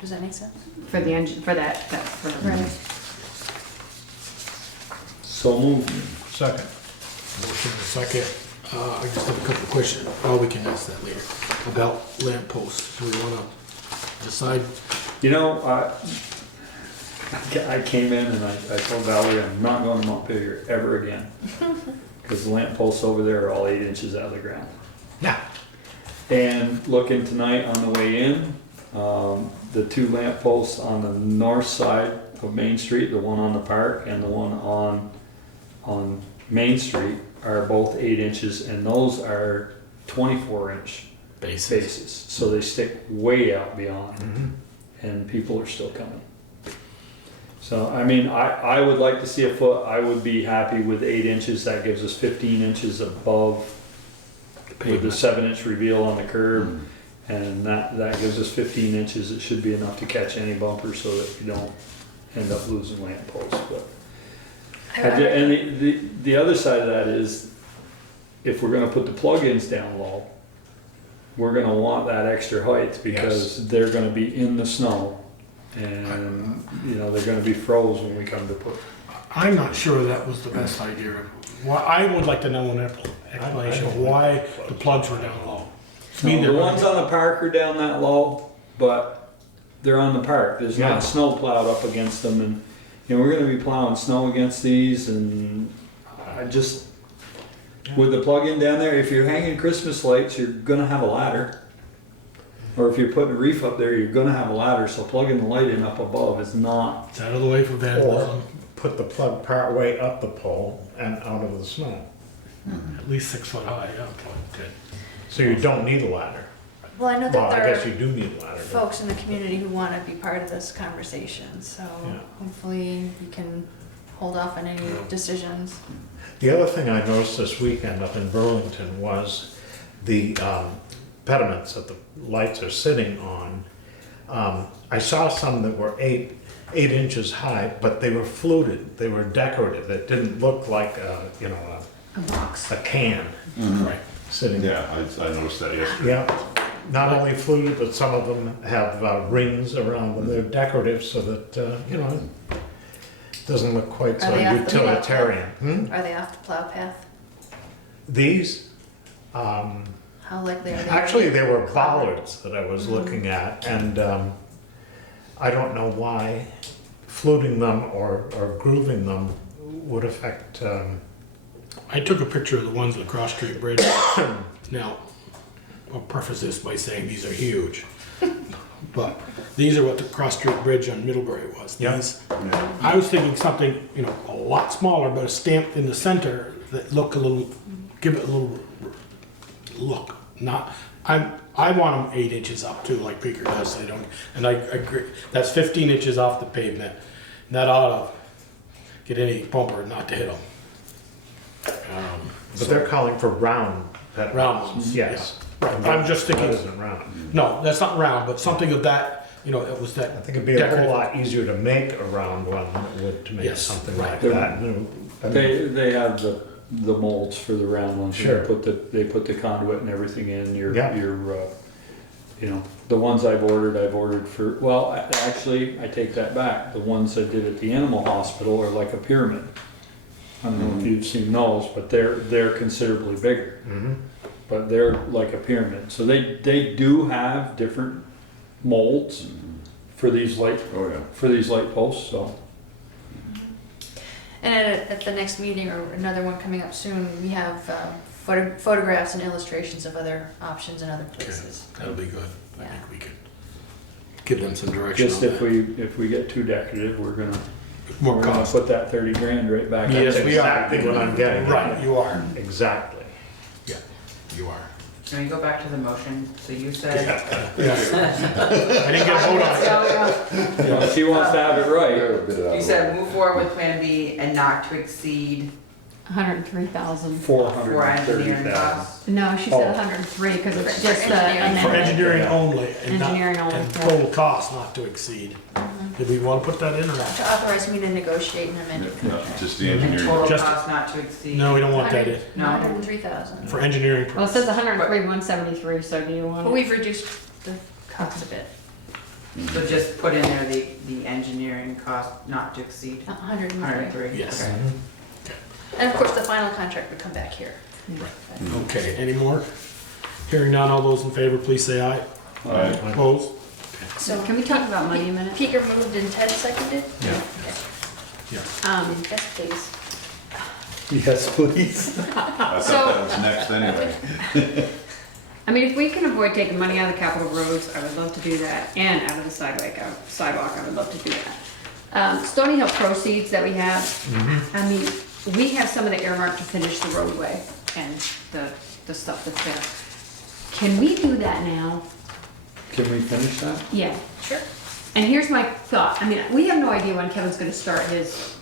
Does that make sense? For the engine, for that, for. Right. So move. Second. Motion and a second. I just have a couple of questions. Oh, we can ask that later. About lamp posts. Do we wanna decide? You know, I came in and I told Valerie I'm not going to Montpelier ever again. Because the lamp posts over there are all 8 inches out of the ground. Yeah. And looking tonight on the way in, the 2 lamp posts on the north side of Main Street, the one on the park and the one on Main Street, are both 8 inches, and those are 24-inch bases. So they stick way out beyond, and people are still coming. So, I mean, I would like to see a foot. I would be happy with 8 inches. That gives us 15 inches above with the 7-inch reveal on the curb. And that gives us 15 inches. It should be enough to catch any bumper so that you don't end up losing lamp posts. But and the other side of that is, if we're gonna put the plug-ins down low, we're gonna want that extra height because they're gonna be in the snow. And, you know, they're gonna be froze when we come to put. I'm not sure that was the best idea. Why, I would like to know an explanation of why the plugs were down low. To me, The they're ones on the park are down that low, but they're on the park. There's not snow plowed up against them, and you know we're going to be plowing snow against these. And I just with the plug-in down there, if you're hanging Christmas lights, you're going to have a ladder. Or if you're putting a reef up there, you're going to have a ladder. So plugging the light in up above is not. It's out of the way for vandalism. Or put the plug part way up the pole and out of the snow. At least 6 foot high. Yeah, okay. So you don't need a ladder. Well, I know Well, that I there guess you are do need a ladder. but- folks in the community who want to be part of this conversation, so Yeah. hopefully we can hold off on any decisions. The other thing I noticed this weekend up in Burlington was the pediments that the lights are sitting on. I saw some that were 8 inches high, but they were fluted. They were decorative. It didn't look like A box. a can Right. sitting there. Yeah, I noticed that yesterday. Yeah, not only fluted, but some of them have rings around them. They're decorative so that, it doesn't look quite so Are they off the utilitarian. Are they off the plow path? These, How likely are they? actually, they were Clobbered? bollards that I was looking at, and I don't know why fluting them or grooving them would affect. I took a picture of the ones at Cross Street Bridge. Now, I'll preface this by saying these are huge. But these are what the Cross Street Bridge on Middlebury was. Yeah. These, I was thinking something, a lot smaller, but stamped in the center that give it a little look. I want them 8 inches up too, like Peter does. And I agree. That's 15 inches off the pavement. And that ought to get any bumper not to hit them. But they're calling for round pediments. Round ones, Yes. Right. I'm just thinking. That isn't round. No, that's not round, but something of that, it was that. I think it'd be a whole lot easier to make a round one than it would to make Yes, something right. like that. They have the molds for the round ones. Sure. They put the conduit and everything in. Yeah. The ones I've ordered for. Well, actually, I take that back. The ones I did at the animal hospital are like a pyramid. I don't know if you've seen those, but they're considerably bigger. Mhm. But they're like a pyramid. So they do have different molds for these light posts. So. And at the next meeting, or another one coming up soon, we have photographs and illustrations of other options in other places. That'll be good. I Yeah. think we could give them some direction Just on if that. if we get too decorative, we're gonna More cost. put that 30 grand right back. up. Yes, we are. Exactly what I'm getting at. Right, you are. Exactly. Yeah, you are. Can we go back to the motion? So you said, Yes. I didn't get a vote on it. Well, she wants to have it right. you said move forward with Plan B and not to exceed 103,000. for engineering 430,000. costs. No, she Oh. said 103 because it's For just the engineering. For amendment. engineering only. And not- Engineering only, And yeah. total cost not to exceed. Did we want to put that in or not? To authorize me to negotiate and amend your No, contract. just the And engineering. total Just- cost not to exceed. No, we don't want that in. No. 103,000. For engineering Well, it purposes. says 103, 173, so do you want But to? we've reduced the cost a bit, So just put in there the engineering cost not to exceed 103. 103. Yes. Okay. And of course, the final contract would come back here. Okay, any more? Hearing none, all those in favor, please say aye. Aye. Opposed? So Can we talk about money a minute? Peter moved and Ted seconded? Yeah. Yes, please. Yes, please. I thought So- that was next anyway. I mean, if we can avoid taking money out of the capital roads, I would love to do that, and out of the sidewalk, I would love to do that. Stony Hill proceeds that we have, I mean, we have some of the earmark to finish the roadway and the stuff that's there. Can we do that now? Can we finish that? Yeah. Sure. And here's my thought, I mean, we have no idea when Kevin's gonna start his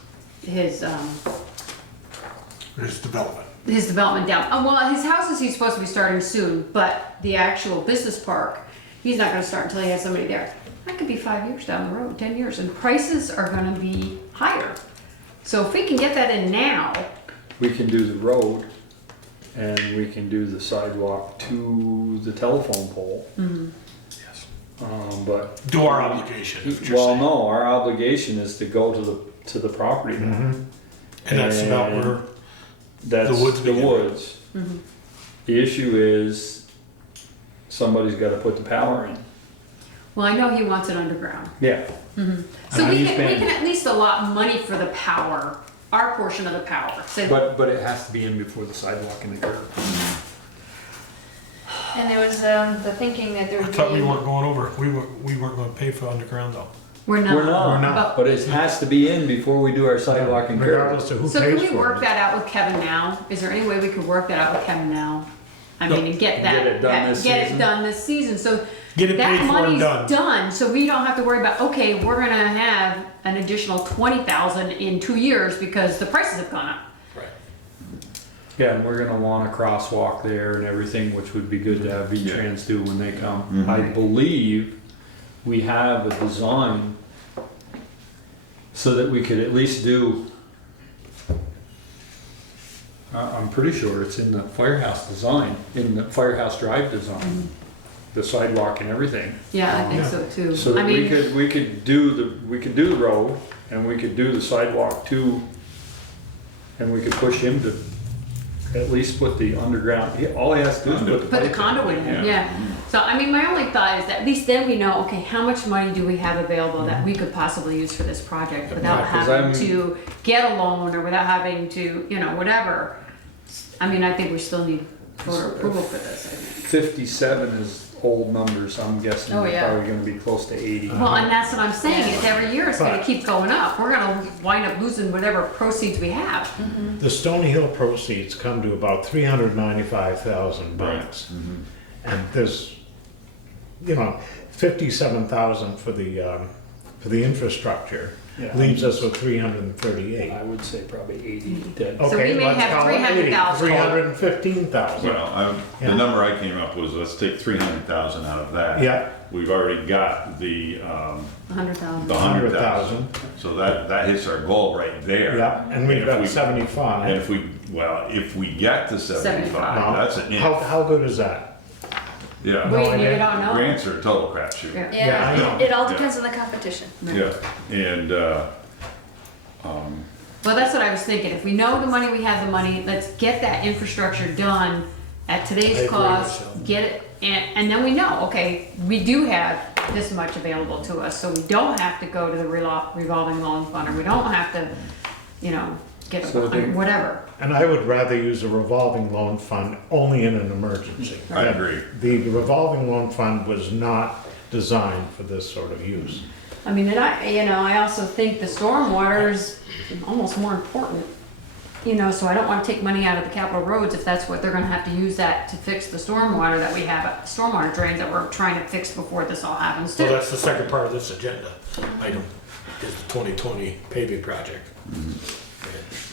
There's development. development down. Well, his house he's supposed to be starting soon, but the actual business park, he's not gonna start until he has somebody there. That could be 5 years down the road, 10 years, and prices are gonna be higher. So if we can get that in now, We can do the road and we can do the sidewalk to the telephone pole. Yes. But. Do our obligation, is what you're Well, saying. no, our obligation is to go to the property line. And that's about where, That's The woods the begin. woods. The issue is somebody's gotta put the power in. well, I know he wants it underground. Yeah. So And we he's can been- at least allot money for the power, our portion of the power. So But it has to be in before the sidewalk and the curb. And there was the thinking that there I would thought we be, weren't going over, we weren't gonna pay for underground though. we're not. We're not, But- but it has to be in before we do our sidewalk and curb. Regardless of who pays So for can it. we work that out with Kevin now? Is there any way we could work that out with Kevin now? I No. mean, and get that, Get it done this get it season? done this season, so Get it paid that for and money's done. done, so we don't have to worry about, okay, we're gonna have an additional 20,000 in 2 years because the prices have gone up. Right. Yeah, and we're gonna want a crosswalk there and everything, which would be good to have V-Trans do when they come. Mhm. I believe we have a design so that we could at least do, I'm pretty sure it's in the firehouse design, in the firehouse drive design, the sidewalk and everything. Yeah, I think so too. So I that mean, we could do the road and we could do the sidewalk too. And we could push him to at least put the underground, all he has to do is put the put pipe the in. conduit in, yeah. So, I mean, my only thought is that at least then we know, okay, how much money do we have available that we could possibly use for this project without Yeah, 'cause having I'm- to get a loan or without having to, you know, whatever. I mean, I think we still need voter approval for this, I think. 57 is old numbers, I'm guessing Oh, they're yeah. probably gonna be close to 80. Well, and that's what I'm saying, is every year it's gonna But- keep going up. We're gonna wind up losing whatever proceeds we have. The Stony Hill proceeds come to about 395,000 bucks. And there's, you know, 57,000 for the infrastructure, Yeah. leaves us with 338. I would say probably 80 dead. So we Okay, may let's have call it 300,000. 315,000. Well, the Yeah. number I came up was, let's take 300,000 out of that. Yeah, We've already got the 100,000. 100,000, so that hits our goal right there. yeah, and we've if got we- 75. And if we get to 75, Now, that's an if. how good is that? Yeah. We No, don't I- know. Grants are a total crapshoot. Yeah. Yeah, I know. it all depends on the competition. Yeah, and, Well, that's what I was thinking. If we know the money, we have the money, let's get that infrastructure done at I today's agree, cost, Michelle. get it, and then we know, okay, we do have this much available to us, so we don't have to go to the revolving loan fund, or we don't have to, you know, get So they- whatever. And I would rather use a revolving loan fund only in an emergency. I agree. The revolving loan fund was not designed for this sort of use. I mean, and I also think the stormwater is almost more important. So I don't wanna take money out of the capital roads if that's what they're gonna have to use that to fix the stormwater that we have, stormwater drains that we're trying to fix before this all happens So too. that's the second part of this agenda item, is the 2020 paving project.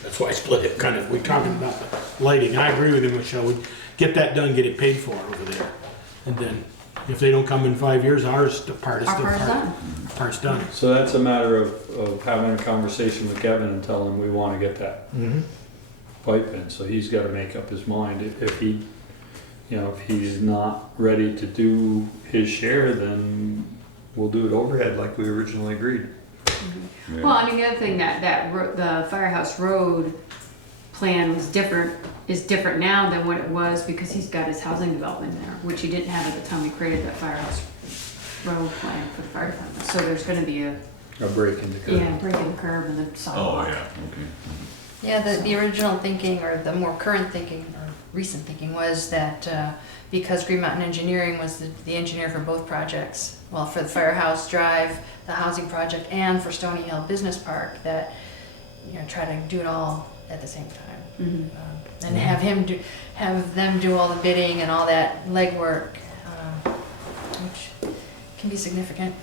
That's why I split it, kind of, we're talking about the lighting, and I agree with you, Michelle, we get that done, get it paid for over there. And then, if they don't come in 5 years, ours, the part is Our still part's part. done. Part's done. So that's a matter of having a conversation with Kevin and telling him we wanna get that pipe in, so he's gotta make up his mind. If he, if he's not ready to do his share, then we'll do it overhead like we originally agreed. Yeah. Well, I mean, the other thing the Firehouse Road plan is different now than what it was because he's got his housing development there, which he didn't have at the time we created that Firehouse Road plan for the fire department. So there's gonna be a break in the curb. break in the curb and the Oh, sidewalk. yeah, okay. Yeah, the original thinking, or the more current thinking, or recent thinking, was that because Green Mountain Engineering was the engineer for both projects, well, for the Firehouse Drive, the housing project, and for Stony Hill Business Park, that, try to do it all at the same time. And have them do all the bidding and all that legwork, which can be significant.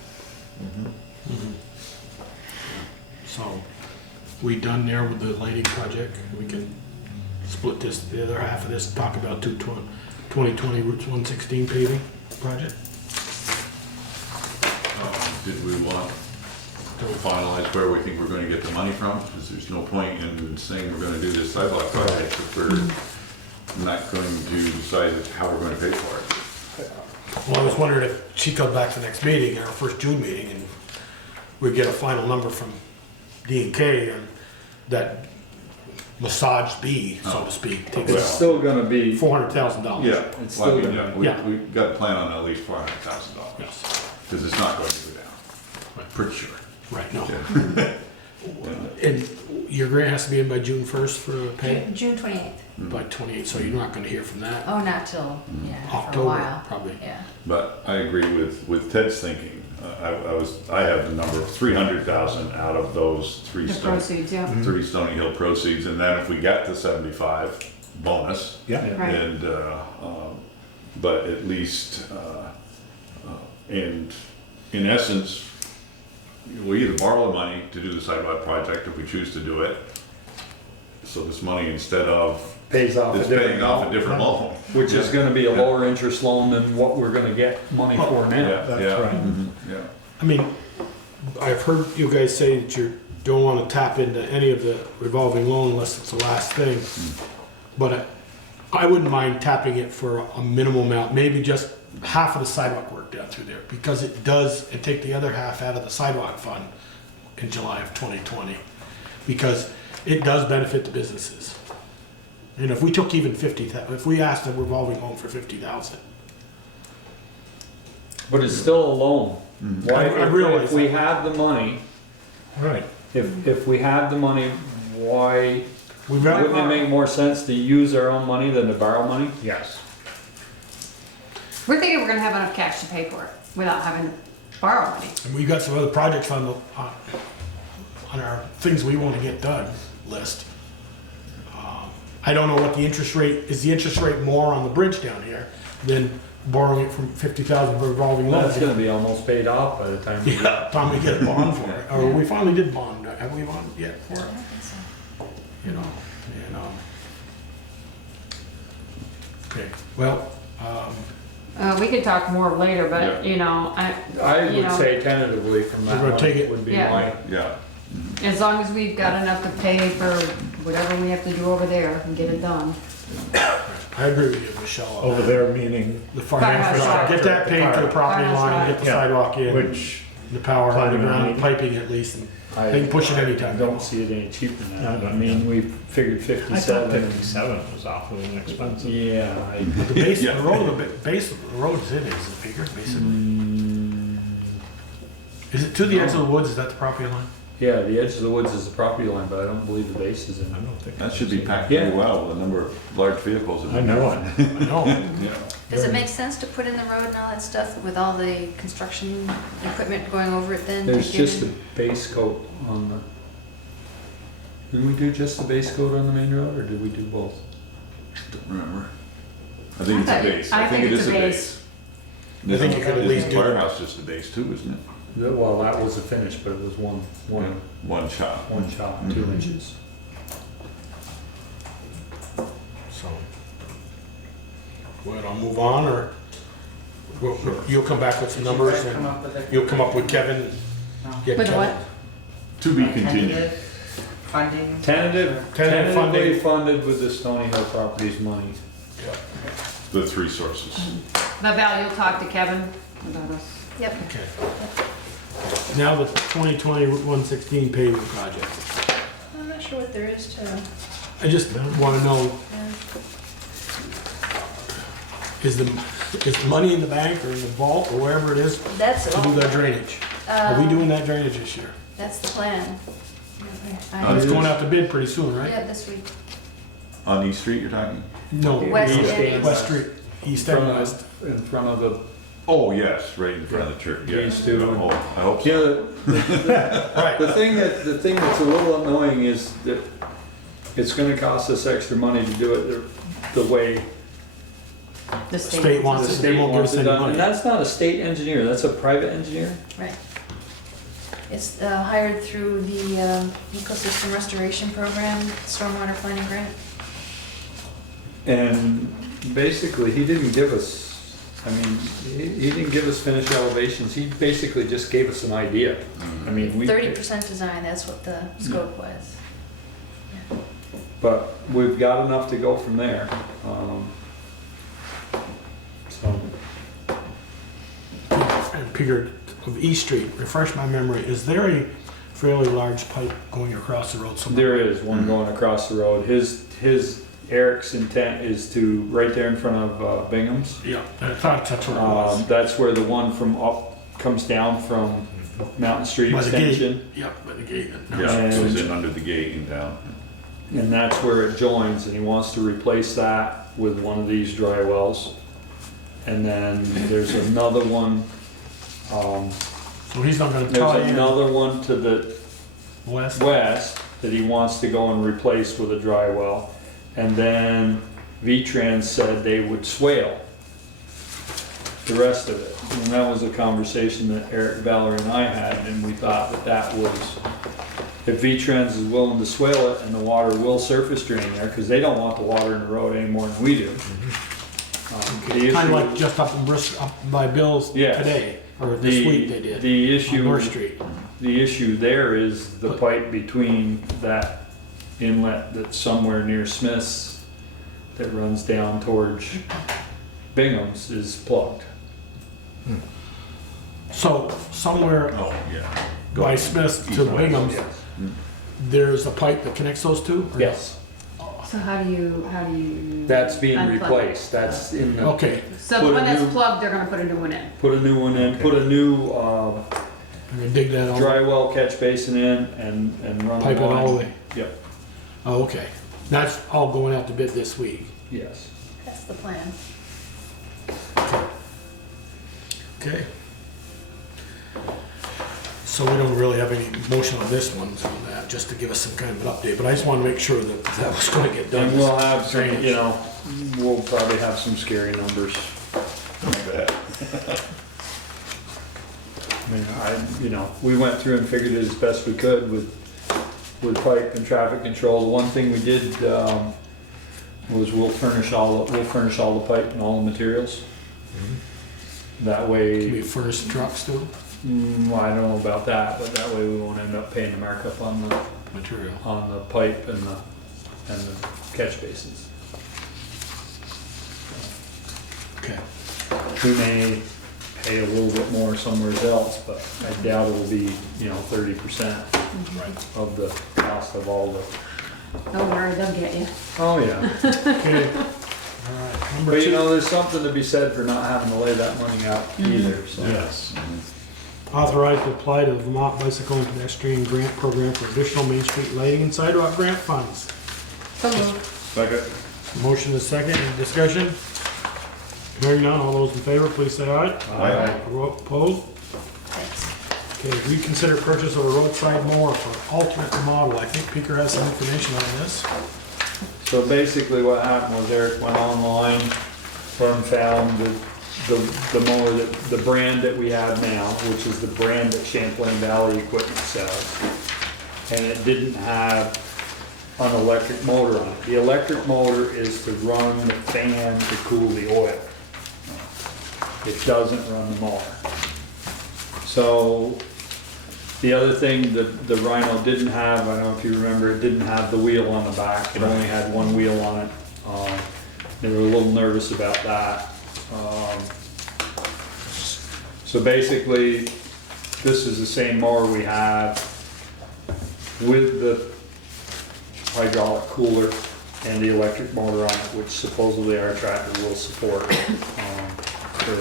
So, we done there with the lighting project, we can split this, the other half of this, talk about 2020 Routes 116 paving project. Did we want to finalize where we think we're gonna get the money from? Because there's no point in saying we're gonna do this sidewalk project if we're not going to decide how we're gonna pay for it. Well, I was wondering if she comes back to the next meeting, our first June meeting, and we get a final number from D&K and that massage B, so to speak, takes It's still gonna be, $400,000. Yeah, It's well, I still mean, gonna- yeah, yeah. we've got to plan on at least $400,000, Yes, because it's not going to go down, Right. pretty sure. right, no. Yeah. And your grant has to be in by June 1st for pay? June 28th. By 28th, so you're not gonna hear from that. Oh, not till, for a October, while. probably. Yeah. But I agree with Ted's thinking. I have the number of 300,000 out of those The proceeds, yeah. three Stony Hill proceeds, and then if we got the 75 bonus, Yeah. Right. and, but at least, and in essence, we either borrow the money to do the sidewalk project if we choose to do it. So this money, instead of, pays off a it's different paying off a amount, different loan. which is gonna be a lower interest loan than what we're gonna get money for now. Yeah, That's yeah, right. mhm, yeah. I mean, I've heard you guys say that you don't wanna tap into any of the revolving loan unless it's the last thing. But I wouldn't mind tapping it for a minimal amount, maybe just half of the sidewalk work down through there, because it does, and take the other half out of the sidewalk fund in July of 2020. Because it does benefit the businesses. And if we took even 50,000, if we asked a revolving loan for 50,000, But it's still a loan. Why, I realize if we that. have the money, Right. if we have the money, why, we've got. wouldn't it make more sense to use our own money than to borrow money? Yes. We're thinking we're gonna have enough cash to pay for it without having to borrow money. And we got some other projects on our things we want to get done list. I don't know what the interest rate, is the interest rate more on the bridge down here than borrowing it from 50,000 for revolving loans? That's gonna be almost paid off by the time we Yeah, time we get a bond for it, or we finally did bond, have we bonded yet for I it? don't think so. You know, and, okay, well, We could talk more later, but, I You would know. say tentatively from that We're gonna take one it. would be Yeah. my, Yeah, as long as we've got enough to pay for whatever we have to do over there and get it done. I agree with you, Michelle, on Over that. there, meaning The fire Firehouse infrastructure, get that paid to the property Firehouse line, drive. get the Yeah. sidewalk in, which, the power, Planning underground, meeting. piping at least, and I they can push it anytime. don't see it any cheaper than that. No, I mean, we figured I thought 57. 57 was awfully inexpensive. Yeah, The base Yeah. of the road, the base of the road is in it, is it bigger, basically? Is it to the edge of the woods, is that the property line? Yeah, the edge of the woods is the property line, but I don't believe the base is in I it. don't think. That should be packed Yeah. pretty well with a number of large vehicles. in I know it. I know. Yeah. Does it make sense to put in the road and all that stuff with all the construction equipment going over it then? to There's get just in? a base coat on the, didn't we do just the base coat on the main road, or did we do both? Don't remember. I think it's a I base. I I think think it it's is a a base. base. I think you could at least do it. Firehouse just a base too, isn't it? Well, that was a finish, but it was one One shot. shot, 2 Mhm. inches. So, well, I'll move on, or you'll come back with some numbers, Come and up with a- you'll come up with Kevin? No. Get With Kevin- what? To be Tentative continued. Funding. Tentatively funding. funded with the Stony Hill Properties money. The three sources. But Val, you'll talk to Kevin about us. Yep. Okay. Now the 2020-116 paving project. I'm not sure what there is to, I just want to know, is the money in the bank or in the vault or wherever it is that's to do that drainage? Are we doing that drainage this year? That's the plan. It's going out to bid pretty soon, right? Yeah, this week. On East Street, you're talking? No, West east- and West Street, east and Front west. of- In front of the, Oh, yes, right in front of the church. Yes. These two. Oh, I hope so. yeah, Right. the thing that's a little annoying is that it's gonna cost us extra money to do it the way The State wants the it, they state won't give wants us it any done. money. And that's not a state engineer, that's a private engineer. Right. It's hired through the Ecosystem Restoration Program, Stormwater Planning Grant. And basically, he didn't give us, I mean, he didn't give us finished elevations, he basically just gave us an idea. I mean, we. 30% design, that's what the scope was. But we've got enough to go from there. So, And Peter, of East Street, refresh my memory, is there a fairly large pipe going across the road somewhere? there is one going across the road. Eric's intent is to, right there in front of Bingham's. Yeah, I thought that's what it was. That's where the one from up comes down from Mountain Street By the gate. Extension. Yep, by the gate. Yeah, it goes And- in under the gate and down. And that's where it joins, and he wants to replace that with one of these dry wells. And then there's another one, So he's not gonna tie there's in another one to the west? west that he wants to go and replace with a dry well. And then V-Trans said they would swale the rest of it. And that was a conversation that Eric, Valerie, and I had, and we thought that was, if V-Trans is willing to swale it and the water will surface drain there, because they don't want the water in the road any more than we do. The Kind of issue- like just up in Bristol, up by Bill's Yes. today, or this week they did. The On issue, North Street. the issue there is the pipe between that inlet that's somewhere near Smith's that runs down towards Bingham's is plugged. So somewhere Oh, yeah. by Smith's to Bingham's, there's a pipe that connects those two? or- Yes, So how do you? that's being unplug it? replaced, that's in the, Okay, So Put the a one that's new- plugged, they're gonna put a new one in. put a new one in, put a new, I'm gonna dig that all, dry well catch basin in and run a pipe it all the line. way. Yep, Oh, okay. That's all going out to bid this week. yes. That's the plan. Okay. So we don't really have any motion on this one, so that, just to give us some kind of an update, but I just wanna make sure that that was gonna get done. And we'll have some, Drainage. you know, we'll probably have some scary numbers. I mean, we went through and figured it as best we could with pipe and traffic control. The one thing we did, was we'll furnish all the pipe and all the materials. That Can way, we furnish the trucks too? well, I don't know about that, but that way we won't end up paying the markup on the Material. pipe and the catch basins. Okay. We may pay a little bit more somewhere else, but I doubt it'll be, 30% Right. of the cost of all the. Don't worry, they'll get you. Oh, yeah. Okay. All right. Number But two. there's something to be said for not having to lay that money out either, so. Yes. Authorized to apply to the Vermont Bicycle and Pedestrian Grant Program for additional Main Street lighting and sidewalk grant funds. So moved. Second. Motion is second, any discussion? Hearing none, all those in favor, please say aye. Aye. Opposed? Thanks. Okay, reconsider purchase of a roadside mower for alternate model. I think Peter has some information on this. So basically what happened was Eric went online and found the mower, the brand that we have now, which is the brand that Champlain Valley Equipment sells. And it didn't have an electric motor on it. The electric motor is to run the fan to cool the oil. It doesn't run the mower. So the other thing that the Rhino didn't have, I don't know if you remember, it didn't have the wheel on the back. It only had one wheel on it. They were a little nervous about that. So basically, this is the same mower we have with the hydraulic cooler and the electric motor on it, which supposedly our tractor will support for,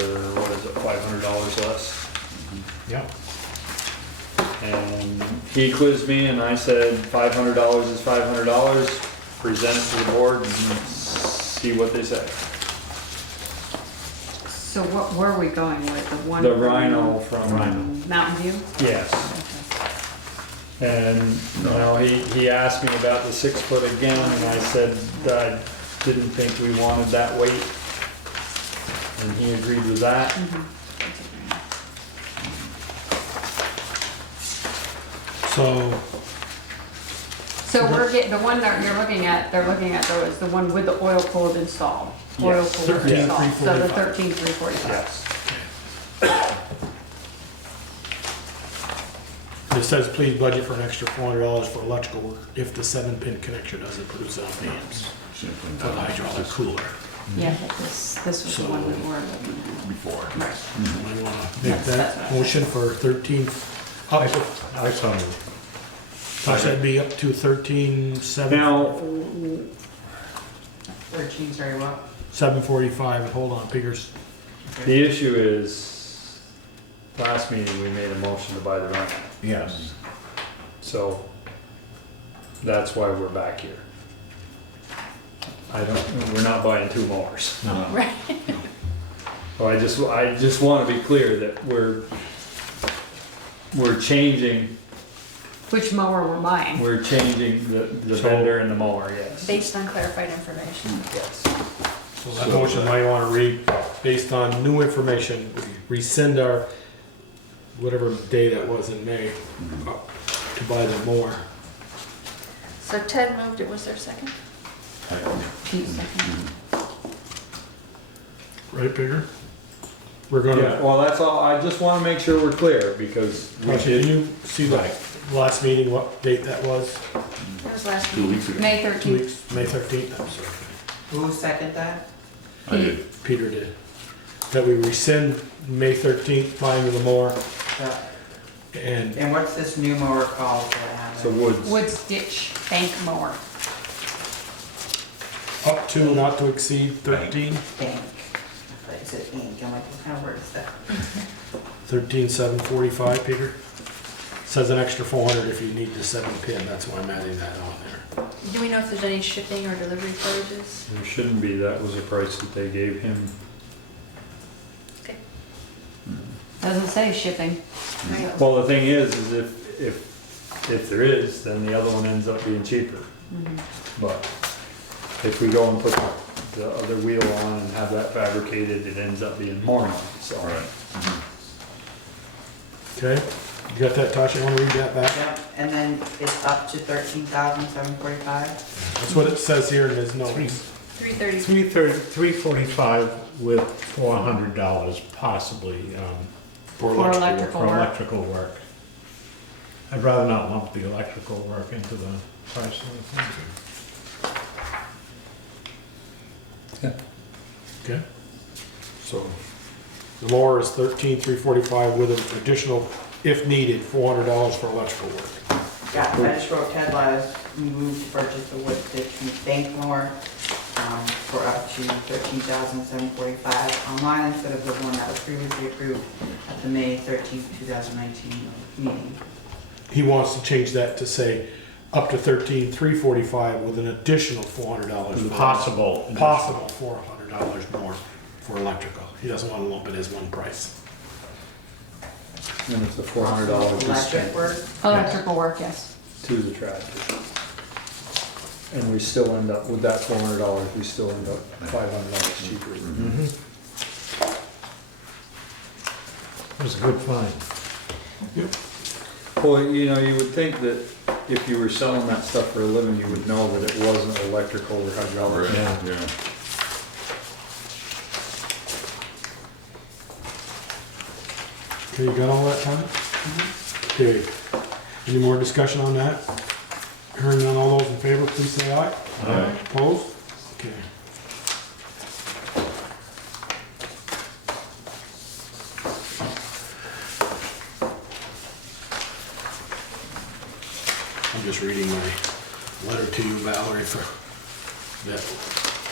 what is it, $500 less. Yep. And he quizzed me and I said $500 is $500, present it to the board and see what they say. So where are we going with the one? The Rhino from Mountain View? Yes. And, you know, he asked me about the 6 foot again, and I said I didn't think we wanted that weight. And he agreed with that. So we're getting, the one that you're looking at, they're looking at though is the one with the oil cooled installed. Oil Yes. cooler installed, so the 13,345. 13,345. Yes. It says, please budget for an extra $400 for electrical work if the 7-pin connector doesn't produce enough amps for the hydraulic cooler. Yeah, but this was the one we were looking at. Before. I want to make that motion for 13, I saw it. Tosh, that'd be up to 13,745. Now, 13, sorry, what? 745, hold on, Pickers. the issue is, last meeting we made a motion to buy the Rhino. Yes. So that's why we're back here. We're not buying 2 mowers. No. Right. So I just want to be clear that we're changing, Which mower we're buying? we're changing the vendor and the mower, yes. Based on clarified information. Yes. So that motion might want to read, based on new information, rescind our, whatever day that was in May, to buy the mower. So Ted moved it, was there a second? Pete second. Right, Picker? We're Yeah, gonna, well, that's all, I just want to make sure we're clear, because we Tasha, can did, you see the last meeting, what date that was? That was last 2 week. weeks ago. May 2 13th. weeks, May 13th, I'm sorry. Who seconded that? I did. Peter did. That we rescind May 13th buying of the mower and And what's this new mower called that I have? so Woods. Woods Ditch Bank Mower. up to not to exceed 13, Bank. I thought you said ink, I'm like, what kind of word is that? 13,745, Peter. Says an extra 400 if you need the 7-pin, that's why I'm adding that on there. Do we know if there's any shipping or delivery charges? There shouldn't be, that was the price that they gave him. Okay. Doesn't say shipping. Right. Well, the thing is if there is, then the other one ends up being cheaper. But if we go and put the other wheel on and have that fabricated, it ends up being more money, so. All right. Okay, you got that, Tasha? You want to read that back? Yep, and then it's up to 13,745. That's what it says here in his notes. 330. 345 with $400 possibly For electrical for work. electrical work. I'd rather not lump the electrical work into the price of the thing. Okay. So the mower is 13,345 with an additional, if needed, $400 for electrical work. Yeah, I just wrote Ted last, we moved to purchase the wood ditch bank mower. for up to $13,745 online instead of the one that was previously approved at the May 13th, 2019 meeting. He wants to change that to say up to $13,345 with an additional $400. Possible. Possible $400 more for electrical. He doesn't want to lump it as one price. And it's a $400 Electric work. Electrical work, yes. to the tractor. And we still end up, with that $400, we still end up $500 cheaper. It was a good find. Well, you know, you would think that if you were selling that stuff for a living, you would know that it wasn't electrical or hydraulic. Yeah. Yeah. Okay, you got all that, Tom? Okay. Any more discussion on that? Hearing none, all those in favor, please say aye. Aye. Opposed? Okay. I'm just reading my letter to you, Valerie, for that.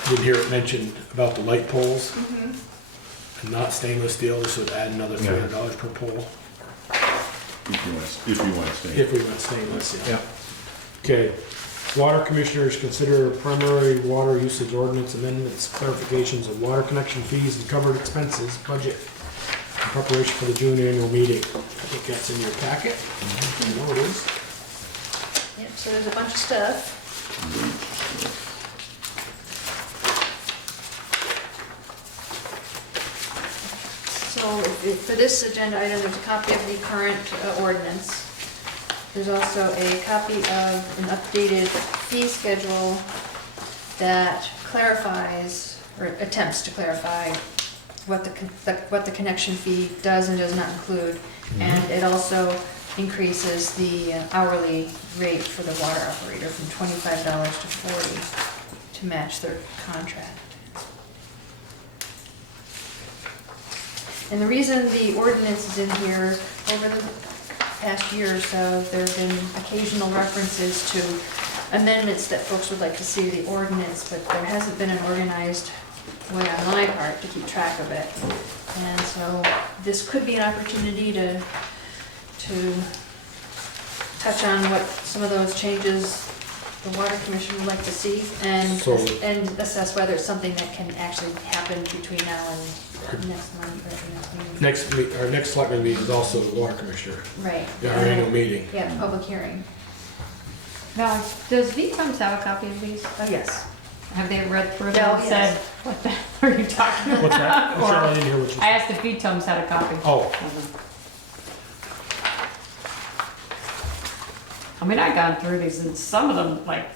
Didn't hear it mentioned about the light poles and not stainless steel. This would add another $300 per pole If you want to stay. if we went stainless. Yeah. Okay. Water commissioners consider primary water usage ordinance amendments, clarifications of water connection fees and covered expenses budget in preparation for the June annual meeting. I think that's in your packet. You know it is. Yep, so there's a bunch of stuff. So for this agenda item, there's a copy of the current ordinance. There's also a copy of an updated fee schedule that clarifies, or attempts to clarify, what the connection fee does and does not include. And it also increases the hourly rate for the water operator from $25 to $40 to match their contract. And the reason the ordinance is in here, over the past year or so, there have been occasional references to amendments that folks would like to see to the ordinance, but there hasn't been an organized way on my part to keep track of it. And so this could be an opportunity to touch on what some of those changes the water commission would like to see and assess whether it's something that can actually happen between now and next month or the next meeting. Our next selectman meeting is also the water commissioner. Right. Yeah, our annual meeting. Yeah, public hearing. Now, does VTUMS have a copy of these? Oh, yes. Have they read through Oh, them and yes. said, what the hell are you talking about? What's that? Or- Sorry, I didn't hear what you I said. asked if VTUMS had a copy. Oh, I mean, I've gone through these and some of them, like,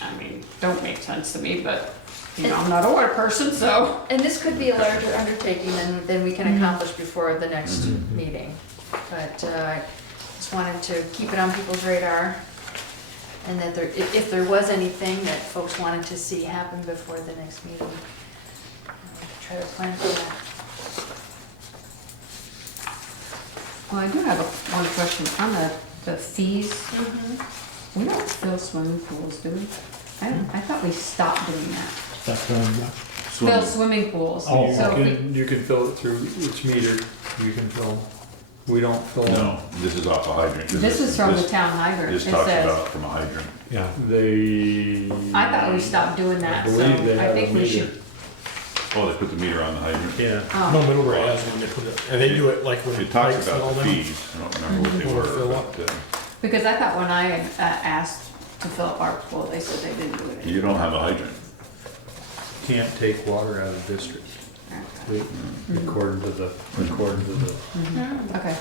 I mean, don't make sense to me, but, you know, I'm not a water person, so. And this could be a larger undertaking than we can accomplish before the next meeting. But I just wanted to keep it on people's radar. And that if there was anything that folks wanted to see happen before the next meeting, try to plan for that. Well, I do have one question on the fees. We don't fill swimming pools, do we? I thought we stopped doing that. that's Fill swimming pools. Oh, So if we- You can fill it through each meter, you can fill, we don't fill them. No, this is off a hydrant. This is from the town hydrant. This It talks says, about from a hydrant. Yeah. They. I thought we stopped doing that, I so believe they I have a think we meter. should. Oh, they put the meter on the hydrant. Yeah. No, Oh, Middlebury has one, they put it, and they do it like when It talks pipes and all about the that. fees. I don't remember what they Or fill were, up. but because I thought when I asked to fill up our pool, they said they didn't do it. you don't have a hydrant. Can't take water out of district, according to the, Okay,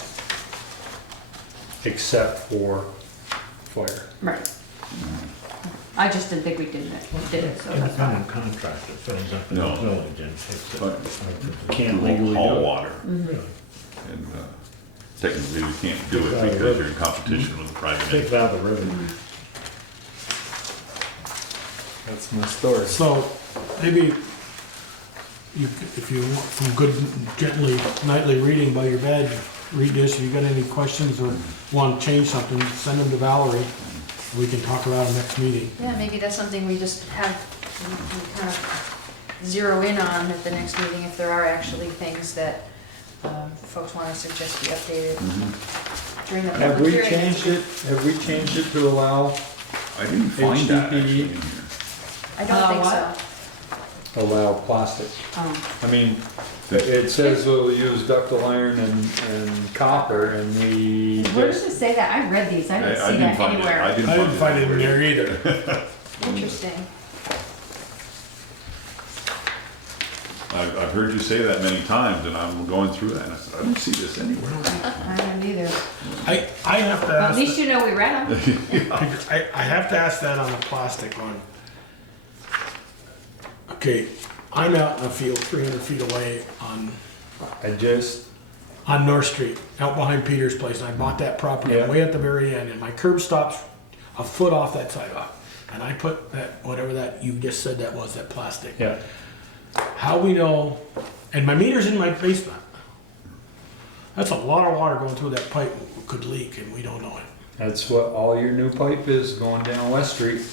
except for fire. right. I just didn't think we did it, so that's fine. Independent contractor fills up in the No. village and takes it. But Can't we legally haul do it. water. Really? And technically, we can't do it because you're in competition with the private Take entity. it out of the river. That's my story. So maybe if you want some good gently nightly reading by your bed, read this. If you got any questions or want to change something, send them to Valerie. We can talk about it next meeting. Yeah, maybe that's something we just have we can kind of zero in on at the next meeting if there are actually things that folks want to suggest be updated during the Have public we hearing. changed it, to allow, I didn't find that HDPE. actually in here. I don't think what? so. allow plastic? I mean, it says we'll use ductile iron and copper, and we Where does just, it say that? I read these, I didn't see that find it. anywhere. I didn't find it in there either. Interesting. I've heard you say that many times, and I'm going through that, and I said, I don't see this anywhere. I didn't either. I have to But at ask, least you know we read them. because I have to ask that on the plastic one. Okay, I'm out in a field 300 feet away on North Street, out behind Peter's place, and I bought that property Yeah. way at the very end, and my curb stops a foot off that sidewalk. And I put that, whatever that you just said that was, that plastic. yeah. How we know, and my meter's in my basement. That's a lot of water going through that pipe could leak, and we don't know it. That's what all your new pipe is, going down West Street,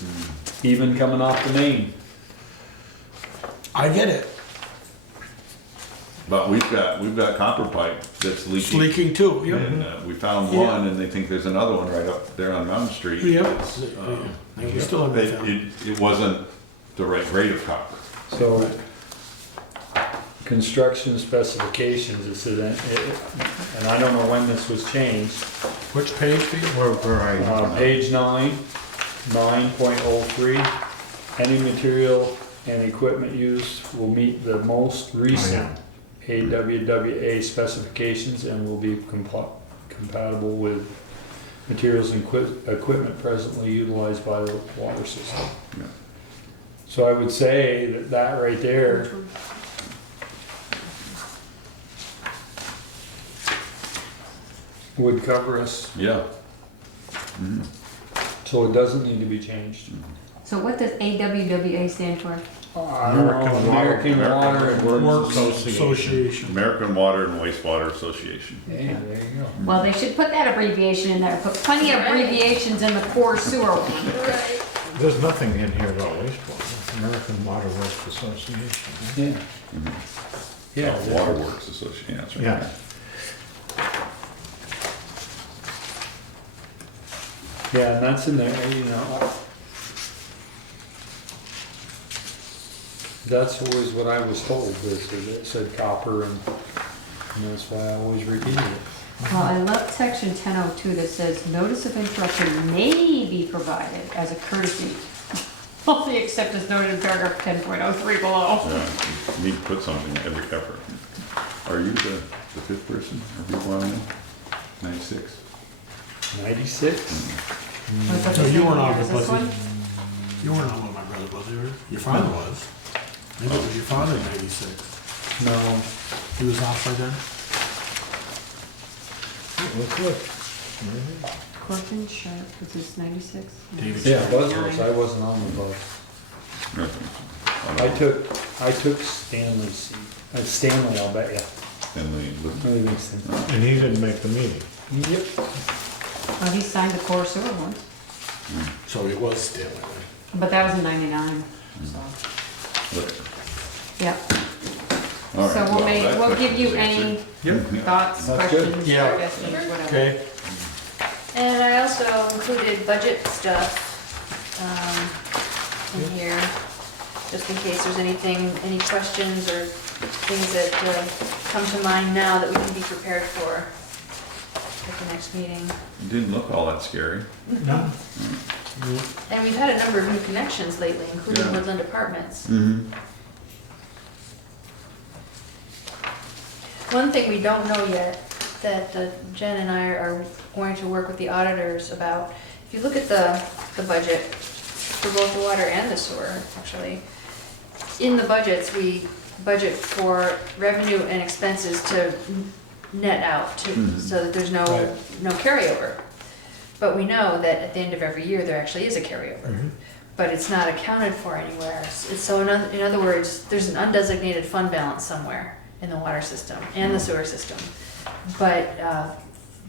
even coming off the main. I get it. But we've got copper pipe that's It's leaking. leaking too, yeah. And we found Yeah. one, and they think there's another one right up there on Mountain Street. Yeah. It's, And we still haven't found it. it wasn't the right grade of copper. So, construction specifications, it said, and I don't know when this was changed, Which page, Peter? Where are you? page 9.03, any material and equipment used will meet the most recent AWWA specifications and will be compatible with materials and equipment presently utilized by the water system. Yeah. So I would say that right there would cover us, Yeah. so it doesn't need to be changed. So what does AWWA stand for? I don't know, American Water and Works Works Association. Association. American Water and Wastewater Association. Yeah, there you go. Well, they should put that abbreviation in there, put plenty of abbreviations in the core sewer one. Right. There's nothing in here about wastewater. American Water Works Association. Yeah. Yeah. Waterworks Association, yeah, that's right. Yeah. Yeah, and that's in there, you know. That's always what I was told, is that it said copper, and that's why I always repeated it. Well, I love section 1002 that says notice of interruption may be provided as a courtesy. Only except as noted in paragraph 10.03 below. Yeah, you need to put something in every effort. Are you the fifth person? Are you one of them? 96? 96? What's up So with you the weren't on years? the This budget. one? You weren't on with my brother, was you? Your father was. Maybe it was your father in 96. No, He was off by then? Look good. Corcoran Sharp, this is 96? David yeah, Sharp. Buzz was, I wasn't on the bus. I took Stanley's seat. Stanley, I'll bet ya. And the, Livingston. And he didn't make the meeting. Yep. Oh, he signed the core sewer one, So it was Stanley. but that was in 99, so, the, yeah. all right, So well, that we'll give you question's any answered. thoughts, That's good. questions, Yeah. suggestions, whatever. Okay. And I also included budget stuff in here, just in case there's anything, any questions or things that come to mind now that we can be prepared for at the next meeting. It didn't look all that scary. No. And we've had a number of new connections lately, including Yeah. Woodland Apartments. Mm-hmm. One thing we don't know yet, that Jen and I are going to work with the auditors about, if you look at the budget for both the water and the sewer, actually, in the budgets, we budget for revenue and expenses to net out, so that there's no carryover. But we know that at the end of every year, there actually is a carryover. But it's not accounted for anywhere. So in other words, there's an undesignated fund balance somewhere in the water system and the sewer system. But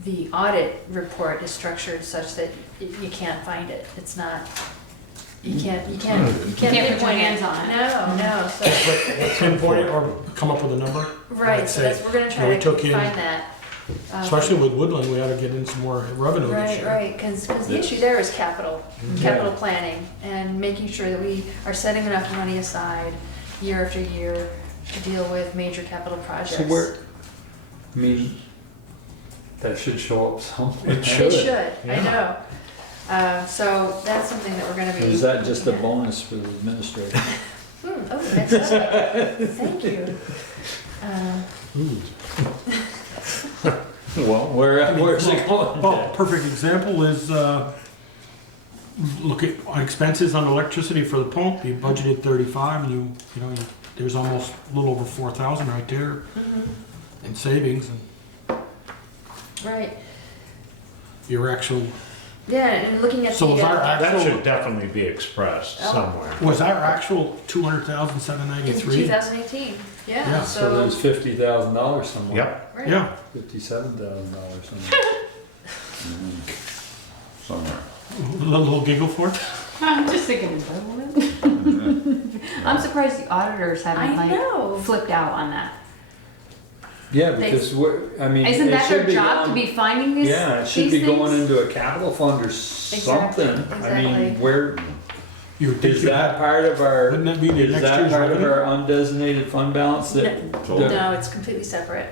the audit report is structured such that you can't find it. It's not You can't Can't put your pinpoint it. hands on it. No, so, Pinpoint it or come up with a number. right, I'd so say, that's, we're gonna you know, try we to took in- find that. Especially with Woodland, we ought to get in some more revenue this Right, year. right, because the issue there is capital planning, and making sure that we are setting enough money aside year after year to deal with major capital projects. So where, I mean, that should show up somewhere. It should. It should, I yeah. know. So that's something that we're gonna be. Or is that just a looking at. bonus for the administrator? Oh, excellent, thank you. Well, where's it going? Well, perfect example is, look at expenses on electricity for the pump, you budgeted 35, and you know, there's almost a little over 4,000 right there in savings, and Right, your actual, yeah, and looking at the. So is our That actual, should definitely be expressed Oh. somewhere. was our actual In 200,793? 2018, Yeah, yeah, So so, there's $50,000 somewhere. Yep. right. Yeah, $57,000 somewhere. Somewhere. a little giggle for it. I'm just thinking about it. I'm surprised the auditors haven't I know. like flipped out on that. Yeah, because I mean, Isn't it that should their be job to going- be finding these? Yeah, it should these be going things? into a capital fund or something. I exactly. mean, where, You would think is you that had, part of our, wouldn't that be the is next that year's part of revenue? our undesignated fund balance that? No, it's completely separate.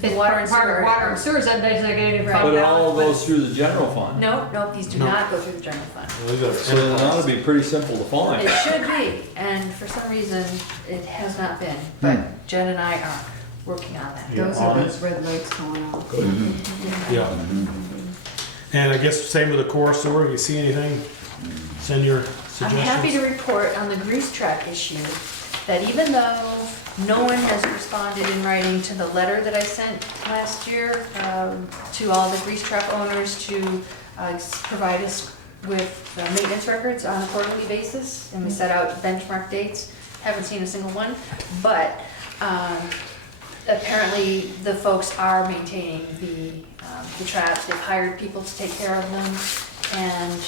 The It's water and part sewer. of water and sewer, that designated Right. fund But it all balance, goes through the general fund. No, these do No. not go through the general fund. So it ought to be pretty simple to find. It should be, and for some reason, it has not been, but Jen and I are working on that. Those are those red lights going off. Yeah. And I guess same with the core sewer, if you see anything, send your I'm happy to suggestions. report on the grease trap issue, that even though no one has responded in writing to the letter that I sent last year to all the grease trap owners to provide us with maintenance records on a quarterly basis, and we set out benchmark dates, haven't seen a single one, but apparently the folks are maintaining the traps, they've hired people to take care of them, and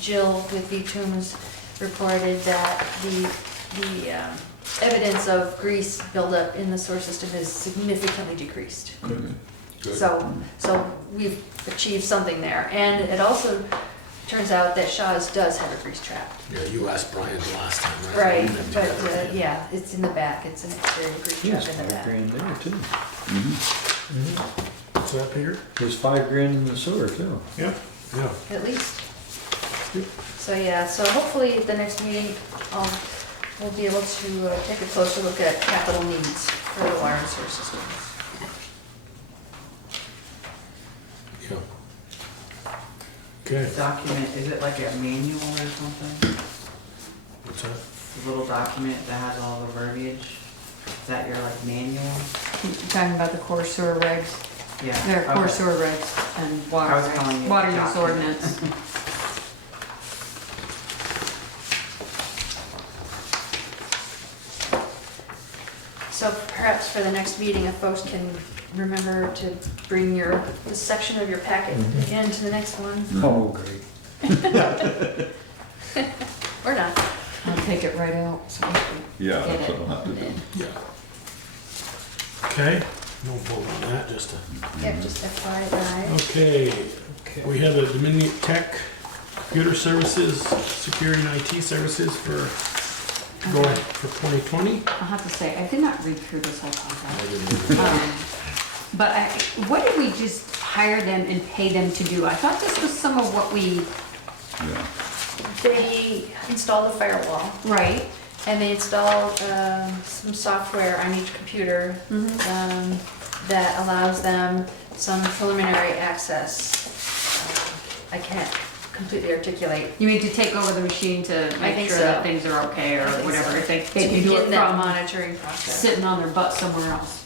Jill with V-Tooms reported that the evidence of grease buildup in the sewer system is significantly decreased. Good. So we've achieved something there, and it also turns out that Shaw's does have a grease trap. Yeah, you asked Brian the last time, right? Right, You didn't but have that. yeah, it's in the back, it's an exterior grease There's trap in the back. $5,000 there too. So that figure? There's $5,000 in the sewer too. Yeah. Yeah. At least. Yep. So yeah, so hopefully at the next meeting, we'll be able to take a closer look at capital needs for the water and sewer system. Yeah. Okay, Document, is it like a manual or something? what's that? The little document that has all the verbiage? Is that your like manual? You're talking about the core sewer regs, Yeah. their core okay. sewer regs and water I was calling regs, it water use document. ordinance. So perhaps for the next meeting, if folks can remember to bring this section of your packet again to the next one, Oh, great. or not. I'll take it right out, so we can Yeah, get that's it. what I'll have to do. Yeah. Okay, no vote on that, just a. Yep, just FYI. Okay, we have a Dominion Tech Computer Services, Security and IT Services for going for 2020. I'll have to say, I did not read through this whole contract. But what did we just hire them and pay them to do? I thought this was some of what we, Yeah. They installed the firewall, right? and they installed some software on each computer that allows them some preliminary access. I can't completely articulate. You mean to take over the machine to I make think sure so. that things are okay or I think whatever? so. If they To can do begin it that from monitoring process. sitting on their butt somewhere else,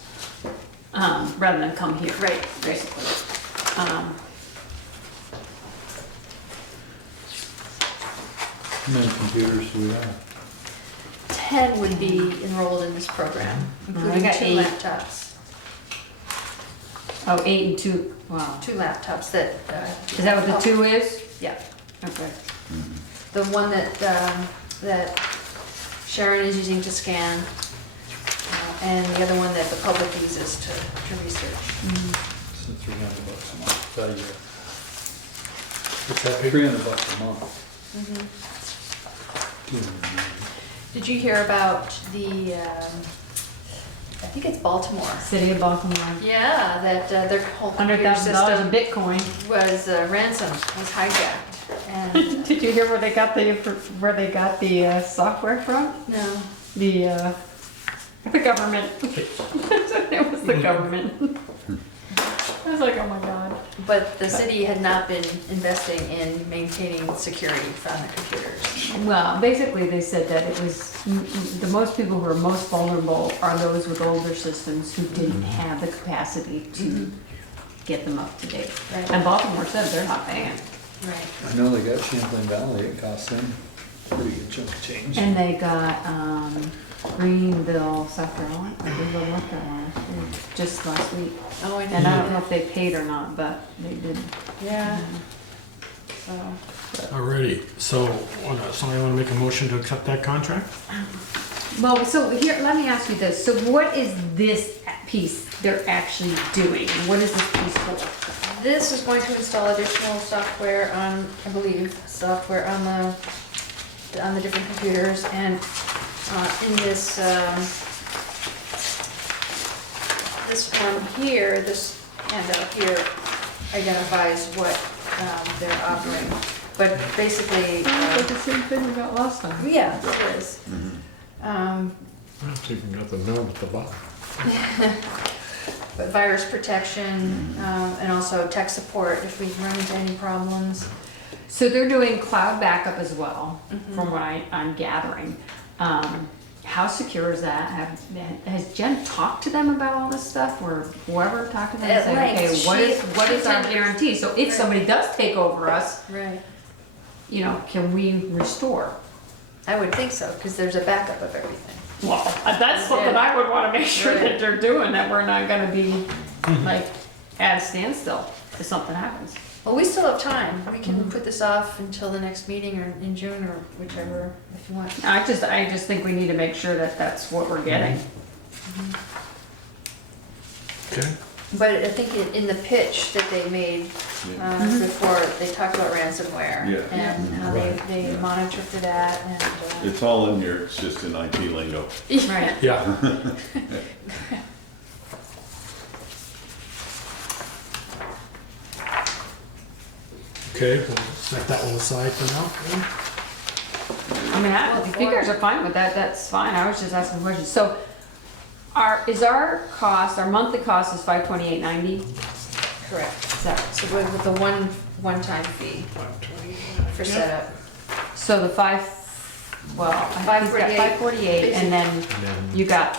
rather than come here. Right, Basically. How many computers do we have? 10 would be enrolled in this program, including got 2 8. laptops. Oh, 8 and 2, wow. 2 laptops that. Is that what the 2 is? Yeah. Okay. the one that Sharon is using to scan, and the other one that the public uses to research. So $300 a month, a year. What's that big? $300 a month. Did you hear about the, I think it's Baltimore? City of Baltimore. Yeah, that their whole computer $100,000 system of Bitcoin. was was hijacked. And Did you hear where they got the software from? no, The government. It was the government. I was like, oh my god. but the city had not been investing in maintaining security on the computers. Well, basically they said that it was, the most people who are most vulnerable are those with older systems who didn't have the capacity to get them up to date. Right. And Baltimore said they're not paying. Right. I know they got Champlain Valley, it costs them a pretty good chunk of change. And they got Greenville, South Carolina, or Greenville, North Carolina, just last week. Oh, I And I don't know if they paid or not, but they did. Yeah. So, Alrighty, so, somebody wanna make a motion to accept that contract? Well, so here, let me ask you this. So what is this piece they're actually doing? What is this piece for? this is going to install additional software on, I believe, software on the different computers, and in this this one here, this handout here identifies what they're offering. But basically, It's the same thing we got last time. yeah, it is. It's even got the note at the bottom. But virus protection, and also tech support if we run into any problems. So they're doing cloud backup as well, from what I'm gathering. How secure is that? Has Jen talked to them about all this stuff, or whoever talked to them and At said, length. okay, what She is our attended- guarantee? So if Right. somebody does take over us, Right. can we restore? I would think so, because there's a backup of everything. Well, that's something I would wanna make sure that they're doing, that we're not gonna be like at a standstill if something happens. Well, we still have time. We can put this off until the next meeting, or in June, or whichever, if you want. I just think we need to make sure that that's what we're getting. Okay. But I think in the pitch that they made before, they talked about ransomware. Yeah. And how they monitor for that, and, It's all in there, it's just in IT lingo. Right. Yeah. Okay, we'll set that one aside for now. I mean, if you guys are fine with that, that's fine. I was just asking questions. So, our monthly cost is $528.90? correct. Is that, So with the one-time fee for setup. so the I think it's got 548, and then And then you got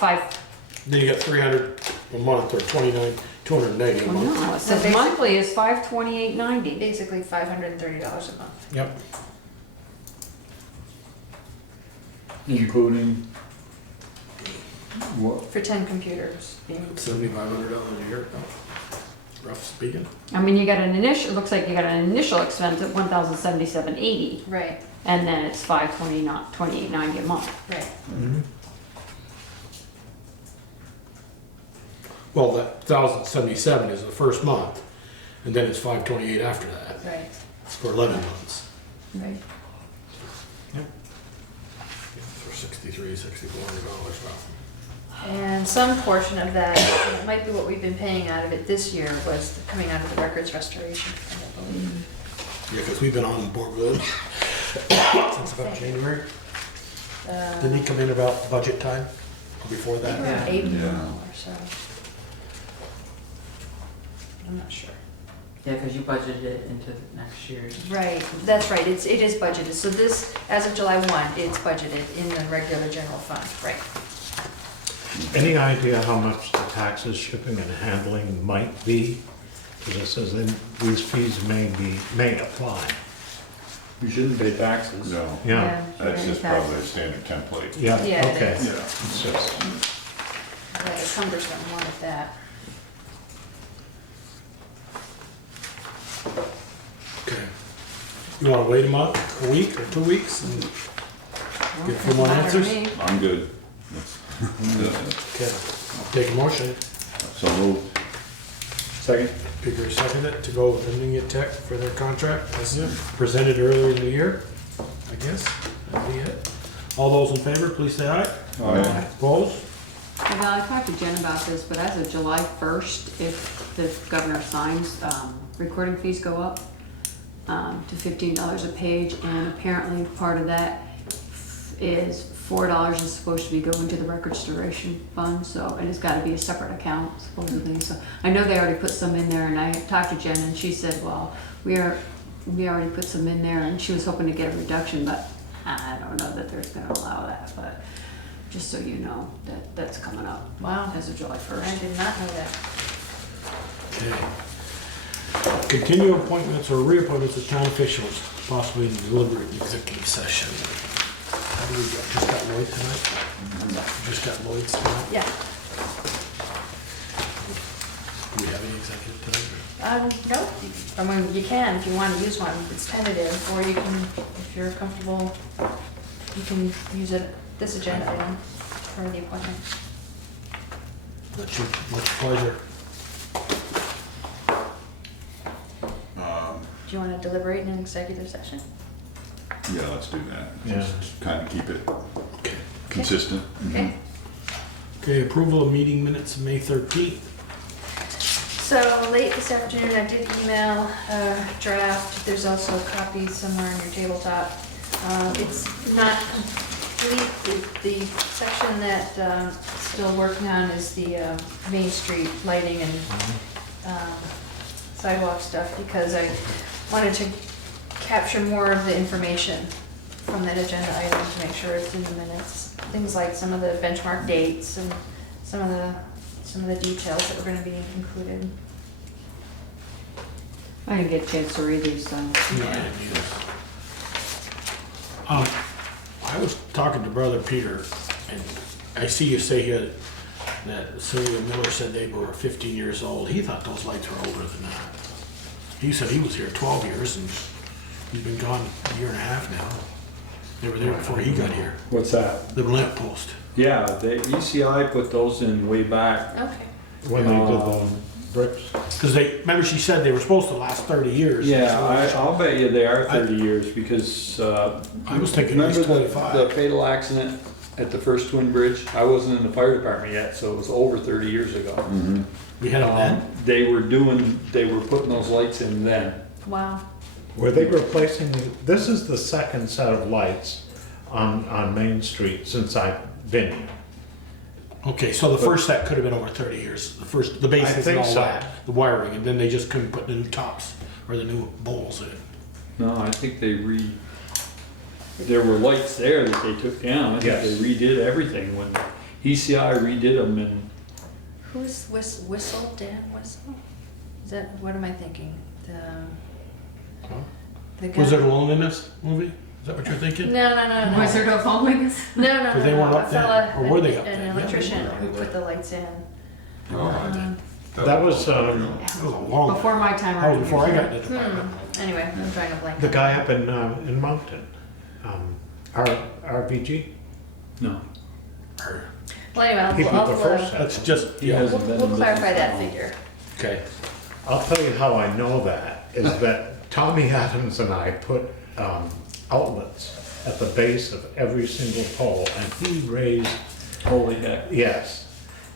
Then you got 300 a month, or 290 a well, month. no, it says monthly is $528.90. Basically $530 a month. Yep. Including what? For 10 computers. $7,500 a year, rough speaking. I mean, you got an initial, it looks like you got an initial expense of $1,077.80, Right, and then it's $528.90 a month. right. Well, that 1,077 is the first month, and then it's 528 after that, Right, for 11 months. right. For $6,400 roughly. And some portion of that, it might be what we've been paying out of it this year, was coming out of the records restoration fund, I believe. Yeah, because we've been on board with it since about January. Didn't he come in about budget time, or before that? Around April Yeah. or so. I'm not sure. Yeah, because you budgeted it into next year's. Right, that's right, it is budgeted. So this, as of July 1, it's budgeted in the regular general fund, right? any idea how much the taxes, shipping and handling might be? Because it says then these fees may apply. You shouldn't pay taxes. No, Yeah, that's very just fast. probably a standard template. yeah, Yeah, it okay. is. Yeah. It's just, Yeah, the cumbersome one of that. Okay. You wanna wait a week or 2 weeks and get a few more Doesn't matter to answers? me. I'm good. Okay, I'll take a motion. So moved. Second? Peter seconded it to go with India Tech for their contract as presented earlier in the year, I guess. That'd be it. All those in favor, please say aye. Aye. Opposed? Well, I talked to Jen about this, but as of July 1st, if the governor signs, recording fees go up to $15 a page, and apparently part of that is $4 is supposed to be going to the record restoration fund, so, and it's gotta be a separate account supposedly, so. I know they already put some in there, and I talked to Jen, and she said, well, we already put some in there, and she was hoping to get a reduction, but I don't know that they're gonna allow that, but just so you know, that's coming up. Wow. As of July I 1st. did not know that. Okay. Continue appointments or reappointments of town officials, possibly in deliberate executive session. How do we got, just got Lloyd tonight? Just got Lloyd's tonight? Yeah. Do we have any executive tonight? No, I mean, you can if you want to use one, it's tentative, or you can, if you're comfortable, you can use this agenda item for the appointment. That's your much pleasure. Do you want to deliberate in an executive session? Yeah, let's do that. Yeah. Just kind of keep it Okay. consistent. Okay. Okay, approval of meeting minutes, May 13th. So late this afternoon, I did email a draft. There's also a copy somewhere on your tabletop. It's not complete. The section that still working on is the Main Street lighting and sidewalk stuff, because I wanted to capture more of the information from that agenda item to make sure it's in the minutes. Things like some of the benchmark dates and some of the details that were going to be included. I didn't get a chance to read these, so. No, I didn't either. I was talking to Brother Peter, and I see you say here that Sylvia Miller said they were 15 years old. He thought those lights were older than that. He said he was here 12 years, and he's been gone a year and a half now. They were there before he got here. What's that? The lamp post. Yeah, the ECI put those in way back. Okay. When they did the bricks. Because remember she said they were supposed to last 30 years. Yeah, I'll bet you they are 30 years, because, I was thinking at remember least 25. the fatal accident at the first Twin Bridge? I wasn't in the fire department yet, so it was over 30 years ago. We had them then? They were putting those lights in then. Wow. Were they replacing, this is the second set of lights on Main Street since I've been here. Okay, so the first set could have been over 30 years. The base I and think all so. that, the wiring, and then they just couldn't put the new tops or the new bowls in. No, I think there were lights there that they took down. I think Yes. they redid everything when ECI redid them, and Who's Whistle? Dan Whistle? Is that, what am I thinking? The guy? Was it a Loneliness movie? Is that what you're thinking? No. Wizard of Holiness? No. Because they weren't up A then. fella, Or were they up then? an Yeah, electrician they were. who put the lights in. That was That was a long. Before my time. That was before I got into the department. Anyway, I'm trying to blank. the guy up in Moncton, RBG. no. Well, anyway, He put the first set. That's just, He yeah, hasn't been in we'll clarify business that long. figure. okay. I'll tell you how I know that, is that Tommy Adams and I put outlets at the base of every single pole, and he raised, Holy heck. yes.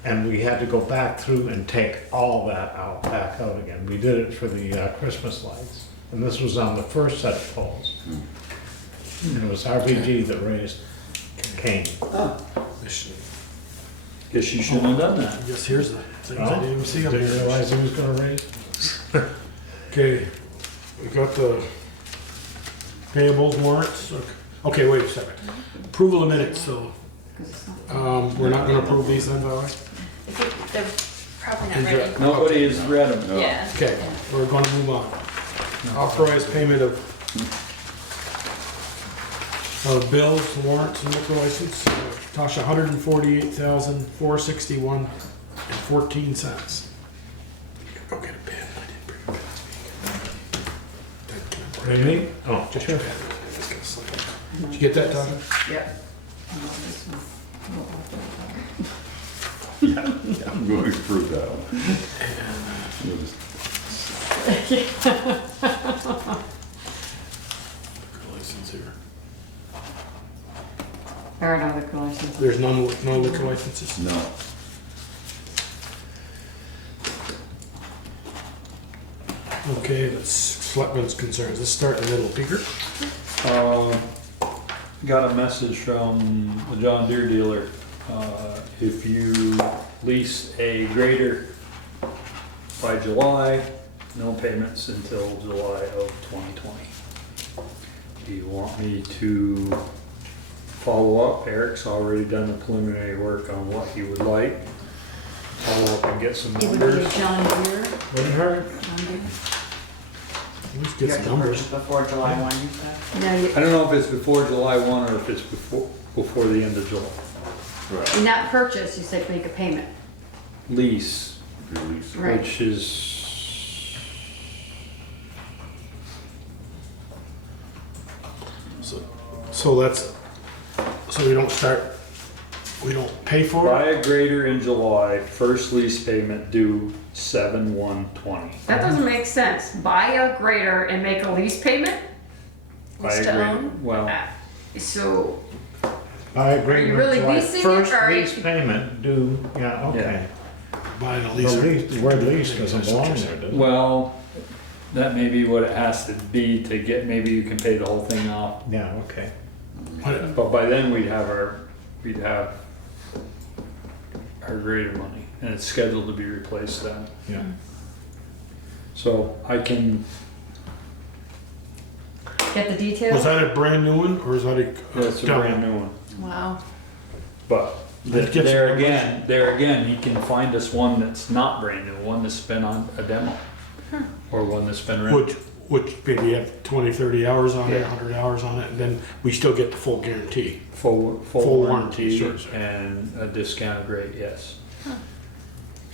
And we had to go back through and take all that back out again. We did it for the Christmas lights. And this was on the first set of poles. And it was RBG that raised Kane. Guess you shouldn't have done that. I guess here's the things I didn't even see up Didn't here. realize he was gonna raise. Okay, we got the payables warrants. Okay, wait a second. Approval of minutes, so, we're not gonna approve these then, by the way? They're probably not Is ready. that- Nobody has read them. Yeah. Okay, we're gonna move on. Authorized payment of bills, warrants, and liquor license. Tasha, $148,461.14. Go get a pen. I didn't bring a pen. Maybe me? Oh, Just your head. Did you get that, Todd? Yep. I'm going to approve that one. License here. Or another license. There's no liquor licenses? No. Okay, that's Selectmen's concerns. Let's start in the middle. Peter? Got a message from the John Deere dealer. If you lease a grader by July, no payments until July of 2020. Do you want me to follow up? Eric's already done the preliminary work on what he would like. Follow up and get some It would be a numbers. John Deere. wouldn't hurt. John Deere. Let's You get have some to numbers. purchase before July 1, you said? No, you, I don't know if it's before July 1 or if it's before the end of July. in that purchase, you said make a payment. Lease, Release. Right. which is, So that's, so we don't pay for buy it? a grader in July, first lease payment due 7/1/20. That doesn't make sense. Buy a grader and make a lease payment? Buy a Lease to grader, own? well, So, I agree. Are you with really July. leasing it, First or- lease payment due, yeah, okay. Buying a The lease. lease, the word lease doesn't belong there, does it? well, that may be what it has to be to get, maybe you can pay the whole thing off. Yeah, okay. But by then we'd have our grader money and it's scheduled to be replaced then. Yeah. So I can, get the Was details? that a brand new one or is that a? that's a demo? brand new one. Wow. But Let's get there some again, he can find us one that's not brand new, one that's been on a demo. Or one that's been rented. Which maybe have 20, 30 hours on it, Yeah. 100 hours on it, and then we still get the full guarantee. Full Full warranty warranty, sure. and a discounted rate, yes. So,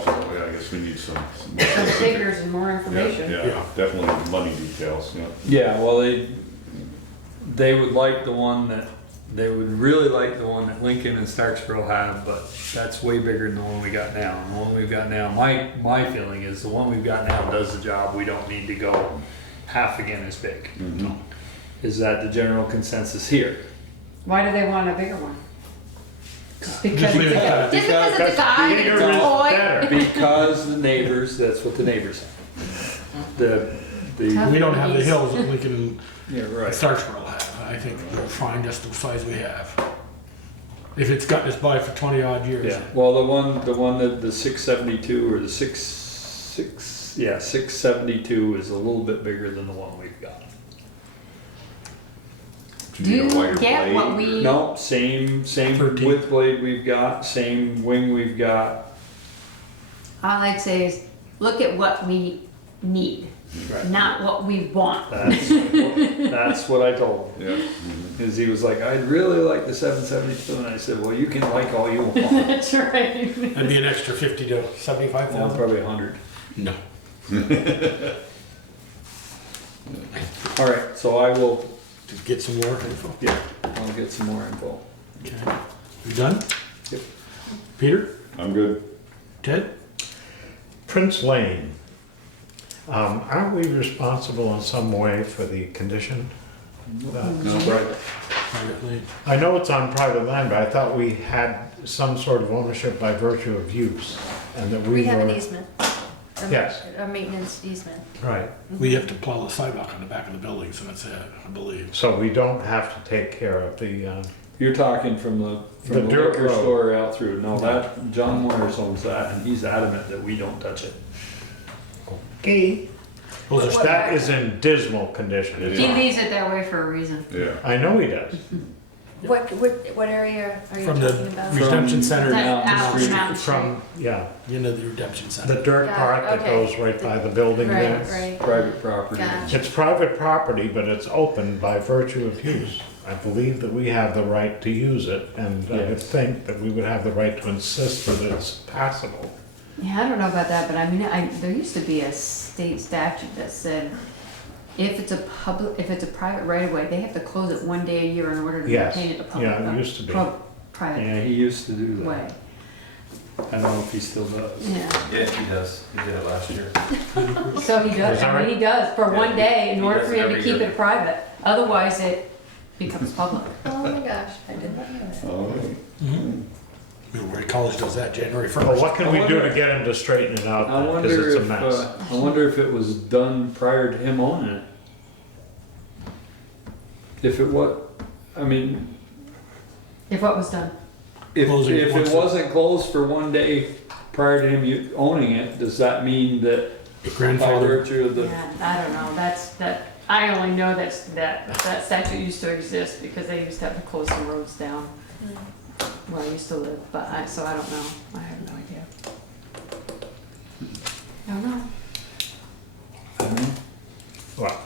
yeah, I guess we need some more Some specific- figures and more information. Yeah, Yeah. definitely money details, yeah. Yeah, well, they would like the one that, they would really like the one that Lincoln and Starksville have, but that's way bigger than the one we got now. And the one we've got now, my feeling is the one we've got now does the job, we don't need to go half again as big. Mhm. Is that the general consensus here? Why do they want a bigger one? Just because Just leave it's it a, at that. just because it's a Because guy bigger and it's a is boy? better. Because the neighbors, that's what the neighbors have. The, We don't have the hills that Lincoln and yeah, right. Starksville have. I think we're fine just the size we have. If it's gotten us by for 20 odd years. Yeah, well, the one that the 672 or the 672 is a little bit bigger than the one we've got. Do Do need a you wider get what blade, we- or- No, same 13. width blade we've got, same wing we've got. All I'd say is, look at what we need, not what we want. That's what I told him. Yeah. Mhm. Is he was like, I'd really like the 772, and I said, well, you can like all you want. That's right. That'd be an extra 50 to Well, 75,000. probably 100. No. All right, so I will, Just get some more info. yeah, I'll get some more info. Okay. You done? Yep. Peter? I'm good. Ted? Prince Lane. Aren't we responsible in some way for the condition? No, right. Privately. I know it's on private land, but I thought we had some sort of ownership by virtue of use, and that we We have an were. easement. Yes. A maintenance easement. Right, We have to plow the sidewalk on the back of the building, so that's it, I believe. so we don't have to take care of the, You're talking from the The dirt liquor road. store out through, no, that, John Moyers owns that, and he's adamant that we don't touch it. okay, Those are that is in dismal condition. It He is. leaves it that way for a reason. Yeah. I know he does. What area are you from talking the about? redemption center That down out to the street. Mountain Street. From, yeah, You know, the redemption the center. dirt Yeah, part that okay. goes right by the building there. Right, right. Private property. Gotcha. It's private property, but it's open by virtue of use. I believe that we have the right to use it, and I would Yes. think that we would have the right to insist that it's passable. Yeah, I don't know about that, but I mean, there used to be a state statute that said if it's a private right of way, they have to close it one day a year in order to Yes. maintain it a public. Yeah, it used to be. Private Yeah, he used to do that. way. I don't know if he still does. Yeah. Yeah, he does. He did it last year. So he does, Is that I mean, he does for Yeah, one day in he order does for him to every keep year. it private. Otherwise, it becomes public. Oh my gosh, I did not know that. Oh, Middlebury College does that January Well, 1st. what can we do to get him to straighten it out? I Because wonder it's a if, mess. I wonder if it was done prior to him owning it. If it was, I mean, If what was done. if Closing it once- wasn't closed for one day prior to him owning it, does that mean that by Grandfather, virtue of the, Yeah, I don't know, I only know that statute used to exist because they used to have to close some roads down where I used to live, so I don't know, I have no idea. I don't know. Well,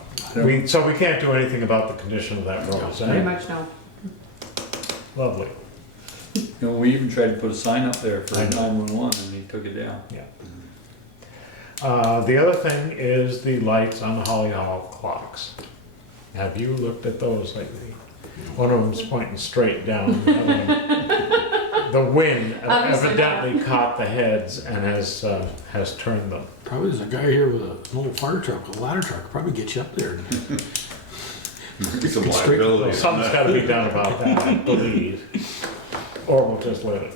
so we can't do anything about the condition of that road, is Pretty that much no. lovely? you know, we even tried to put a sign up there for I know. 911 and he took it down. The other thing is the lights on the Holly Hall clocks. Have you looked at those lately? One of them's pointing straight down. The other one- The wind Obviously evidently caught the heads and has turned them. probably there's a guy here with an old fire truck, a ladder truck, probably get you up there. Some Straight- liability. Something's gotta be done about that, I believe. Or we'll just let it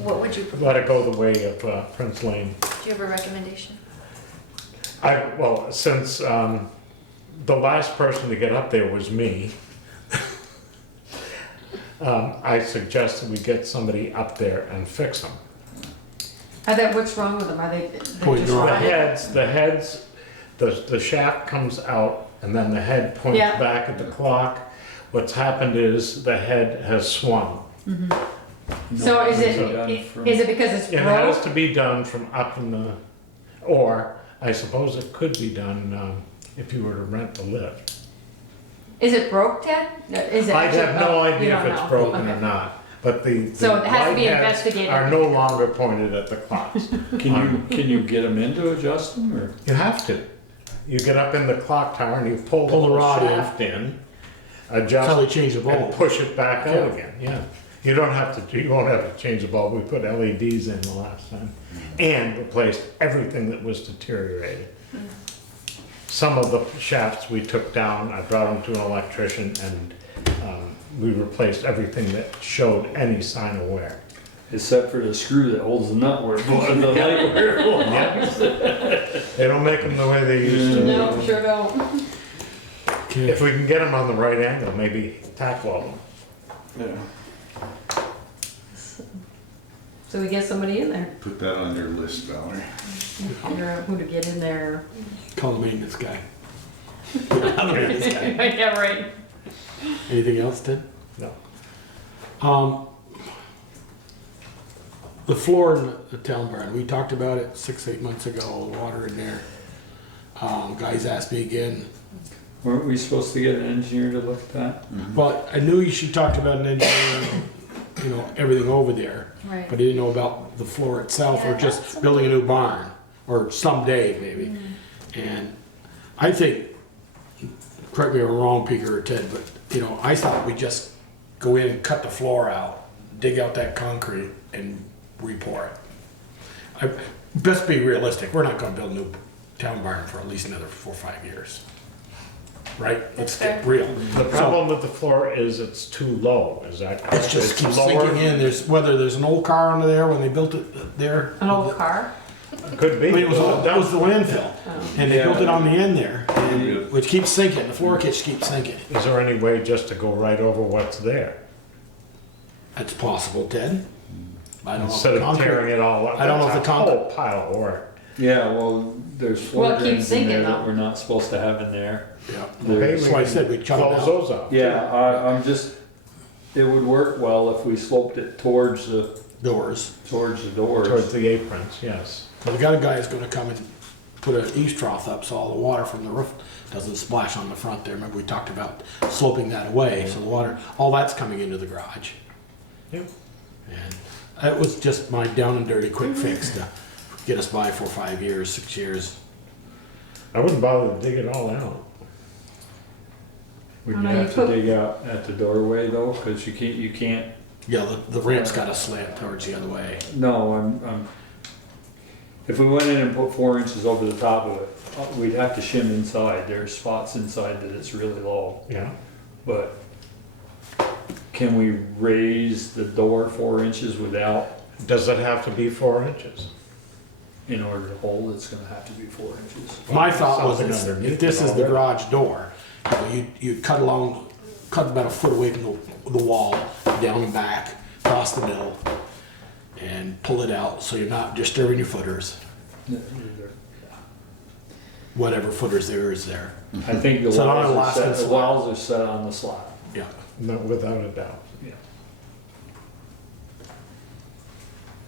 What would you, do go the way of Prince Lane. you have a recommendation? Well, since the last person to get up there was me, I suggested we get somebody up there and fix them. What's wrong with them? Are they Pointing just wrong. The heads, the shaft comes out and then the head points Yeah. back at the clock. What's happened is the head has swung. So is it because it's It has broke? to be done from up in the, or I suppose it could be done if you were to rent the lift. Is it broke, Ted? Is it I actually- have no oh, you idea if don't it's know. broken Okay. or not, but the So it has to be light heads investigated. are no longer pointed at the clocks. Can you get him in to adjust them or? You have to. You get up in the clock tower and you pull Pull the the rod in. shaft in, That's how they adjust change the and bulb. push it back Yeah. out again, yeah. You won't have to change the bulb, we put LEDs in the last time, and replaced everything that was deteriorated. Some of the shafts we took down, I brought them to an electrician, and we replaced everything that showed any sign of wear. Except for the screw that holds the nut where the light where it belongs. They don't make them the way they used to. No, sure don't. Okay. If we can get them on the right angle, maybe tack weld them. Yeah. So we get somebody in there. Put that on your list, Valerie. Figure out who to get in there. Call the maintenance guy. Maintenance guy. Yeah, right. Anything else, Ted? No. The floor in the town barn, we talked about it 6-8 months ago, the water in there. Guys asked me again, Weren't we supposed to get an engineer to look at that? but I knew she talked about an engineer, everything over there. Right. But I didn't know about the floor itself or Yeah, just that's building a new barn, or someday maybe. And I think, correct me if I'm wrong, Peter or Ted, but I thought we'd just go in and cut the floor out, dig out that concrete and re-pour it. Best be realistic, we're not gonna build a new town barn for at least another 4 or 5 years. Right? Let's get fair. real. The problem with the floor is it's too low, is that correct? It just keeps lower- sinking in, whether there's an old car under there when they built it there. An old car? Could be. I mean, it was the landfill, and they built it on the end there, which keeps sinking, the floor keeps sinking. Is there any way just to go right over what's there? That's possible, Ted. I don't know if Instead the of concrete- tearing it all up? I don't know if That's the a concrete- whole pile of work. Yeah, well, there's Well, floor it keeps drains in sinking, there that though. we're not supposed to have in there. Yeah. Okay, That's why I said we chop it close out. those up. Yeah, it would work well if we sloped it towards the Doors. doors. Towards the aprons, yes. Well, the guy is gonna come and put an eaves trough up so all the water from the roof doesn't splash on the front there. Remember we talked about sloping that away, so the water, all that's coming into the garage. Yep. And that was just my down and dirty quick fix to get us by for 5 years, 6 years. I wouldn't bother to dig it all out. Would Oh, you no, you have to put- dig out at the doorway though? Cause you can't, Yeah, the ramp's gotta slant towards the other way. no, if we went in and put 4 inches over the top of it, we'd have to shim inside. There's spots inside that it's really low. Yeah. But can we raise the door 4 inches without, Does it have to be 4 inches? in order to hold, it's gonna have to be 4 inches. My thought was Something this, underneath if this it is the already. garage door, you'd cut about a foot away from the wall, down and back, across the middle, and pull it out, so you're not disturbing your footers. Whatever footers there is there. I think the So not walls are elastic set, the slab. walls are set on the slab. Yeah. No, without a doubt. Yeah.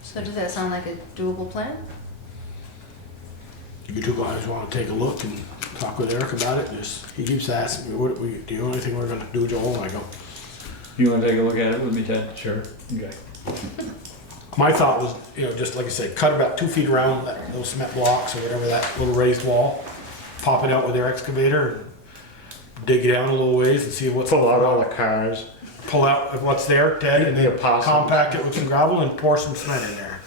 So does that sound like a doable plan? You two guys wanna take a look and talk with Eric about it? He keeps asking me, do you know anything we're gonna do, Joel? And I go, You wanna take a look at it with me, Ted? Sure. Okay. my thought was, just like I said, cut about 2 feet around those cement blocks or whatever, that little raised wall, pop it out with their excavator, dig it down a little ways and see what's. Pull out all the cars. Pull out what's there, Ted, and The then opossums. compact it with some gravel and pour some cement in there.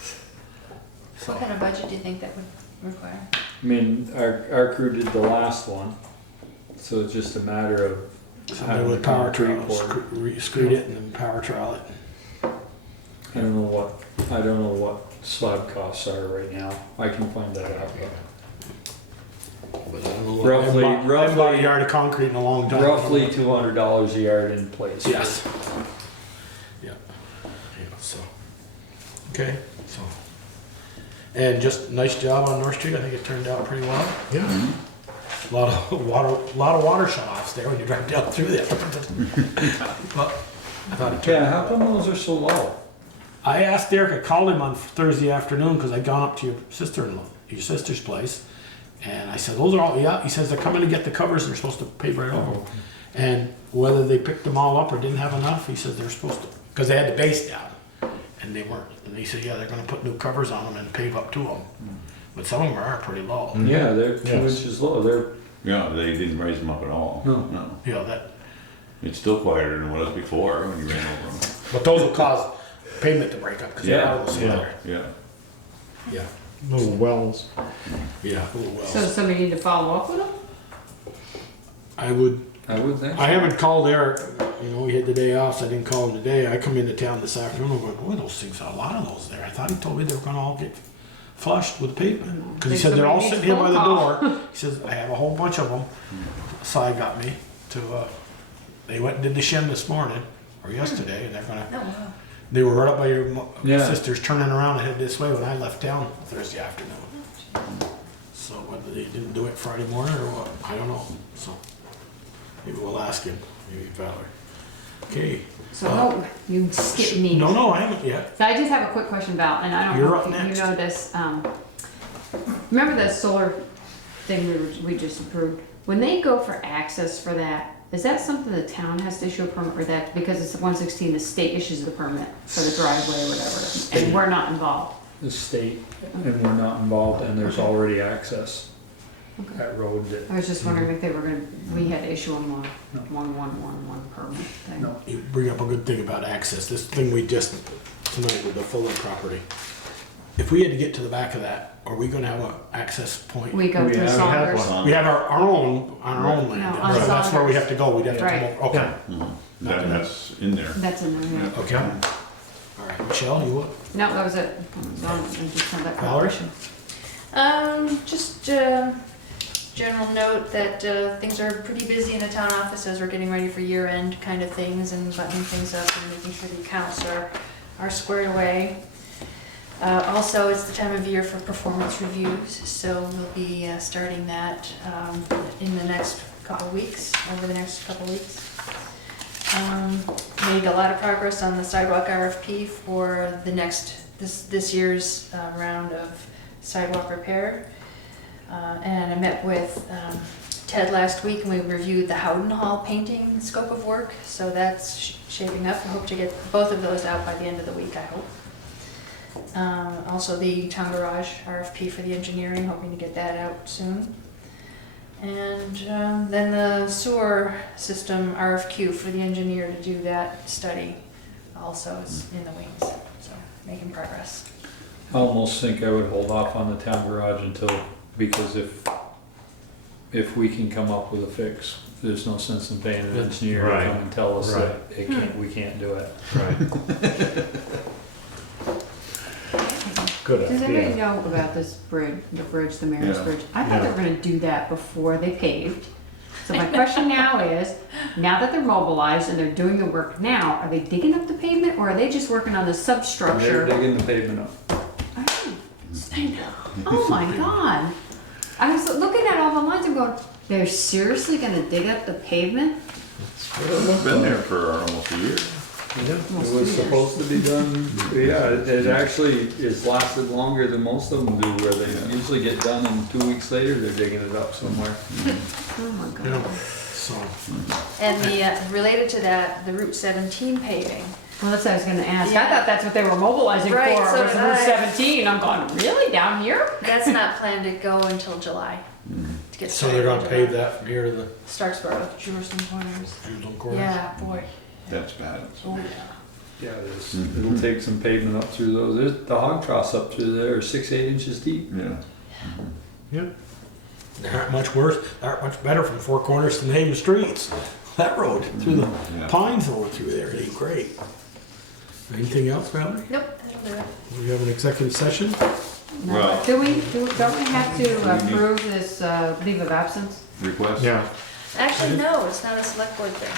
So, What kind of budget do you think that would require? I mean, our crew did the last one, so it's just a matter of somebody having with the power concrete trowel, poured. screed it and then power trowel it. I don't know what slab costs are right now. I can find that out. But I don't know what- Roughly- I haven't bought a yard of concrete in a long time. Roughly $200 a yard in place. Yes. Yeah. So, okay, so. And just nice job on North Street. I think it turned out pretty well. Yeah. A lot of water shut-offs there when you drive down through there. But I thought it turned Yeah, out how come those are so low? I asked Derek, I called him on Thursday afternoon because I'd gone up to your sister's place. And I said, those are all, yeah. He says, they're coming to get the covers, they're supposed to pave right over them. And whether they picked them all up or didn't have enough, he says they're supposed to, because they had the base down. And they weren't. And he said, yeah, they're gonna put new covers on them and pave up to them. But some of them are pretty low. Yeah, they're 2 Yes. inches low. Yeah, they didn't raise them up at all. No. No. That, It's still quieter than it was before when you ran over them. but those will cause pavement to break up because they're Yeah, out of the yeah. weather. Yeah. Yeah. Little wells. Yeah. Well, So does somebody need to follow up with them? I would. I would think. I haven't called Eric, we had the day off, so I didn't call him today. I come into town this afternoon, I'm going, boy, those things, a lot of those there. I thought he told me they were gonna all get flushed with pavement. Cause he said they're all Somebody sitting here by needs the a phone door. He says, I have a whole bunch of them. Cy got me to, they went and did the shim this morning, or yesterday, and they're gonna, No, wow. they were right up by your Yeah. sister's turning around and headed this way when I left town Thursday afternoon. So whether they didn't do it Friday morning or what, I don't know, so. Maybe we'll ask him, maybe Valerie. Okay. So, no, you skipped me. No, I haven't yet. So I just have a quick question, Val, and I don't You're know up if next. you know this. Remember the solar thing we just approved? When they go for access for that, is that something the town has to issue a permit for that? Because it's 116, the state issues the permit for the driveway or whatever, and we're not involved. The state, and we're not involved, and there's already access. Okay. That road that, I was just wondering if they were gonna, we had to issue them a 1111 permit thing. No. You bring up a good thing about access. This thing we just, tonight with the Fuller property. If we had to get to the back of that, are we gonna have an access point? We go We through have- Saunders. We have our own, on our own land. No, on So that's where we Saunders. have to go. We'd have to come Right. over. Okay. That's in there. That's in there, yeah. Okay. All right, Michelle, you what? No, that was it. So, I just had that Valerie? Just general note that things are pretty busy in the town office as we're getting ready for year-end kind of things and buttoning things up and making sure the accounts are squared away. Also, it's the time of year for performance reviews, so we'll be starting that in the next couple weeks, over the next couple weeks. Made a lot of progress on the sidewalk RFP for the this year's round of sidewalk repair. And I met with Ted last week and we reviewed the Howden Hall painting scope of work. So that's shaping up. I hope to get both of those out by the end of the week, I hope. Also the town garage RFP for the engineering, hoping to get that out soon. And then the sewer system RFQ for the engineer to do that study also is in the wings, so making progress. I almost think I would hold off on the town garage because if we can come up with a fix, there's no sense in paying an engineer to Right. come and tell us that Right. we can't do it. Right. Good Does anybody idea. know about this bridge, the Mayor's Yeah. Bridge? I thought they Yeah. were gonna do that before they paved. So my question now is, now that they're mobilized and they're doing the work now, are they digging up the pavement or are they just working on the They're substructure? digging the pavement up. I know. Oh my God. I was looking at all the lines and going, they're seriously gonna dig up the pavement? It's been there for almost a year. It was supposed to be done, yeah, it actually is lasted longer than most of them do, where they usually get done and 2 weeks later, they're digging it up somewhere. Oh my You know, God. so, And the, related to that, the Route 17 paving. Well, that's what I was gonna ask. I Yeah. thought that's what they were mobilizing Right, for, so was did Route I. 17. I'm going, really? Down here? That's not planned to go until July. To get so started they're in gonna pave July. that from here to the Starksboro, Jerusalem Corners. Jerusalem Corners? Yeah, boy. That's bad. Oh, yeah. Yeah, it'll take some pavement up through those, the hog troughs up through there are 6-8 inches deep. Yeah. Yep. They aren't much worse, they aren't much better from Four Corners to Haven Streets. That road through the Yeah. pines over through there, it ain't great. Anything else, Valerie? Nope, that'll do it. We have an executive session? No. Well- Don't we have to approve this leave of absence? Request? Yeah. Actually, no, it's not a select board thing.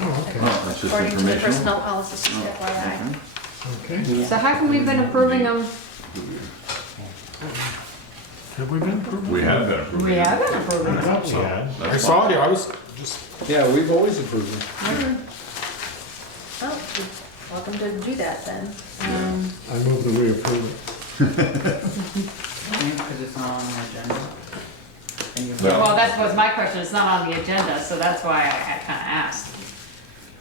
Oh, okay. Oh, that's just According to the informational? personnel policies, just FYI. Okay. So how come we've been approving them? Have we been approved? We have been approved. We have been approving I them. thought so. Yeah. I saw it, I was just, Yeah, we've always approved them. Oh, you're welcome to do that then. I moved that we approve it. Because it's not on the agenda. And you Well- Well, that was my question. It's not on the agenda, so that's why I kind of asked.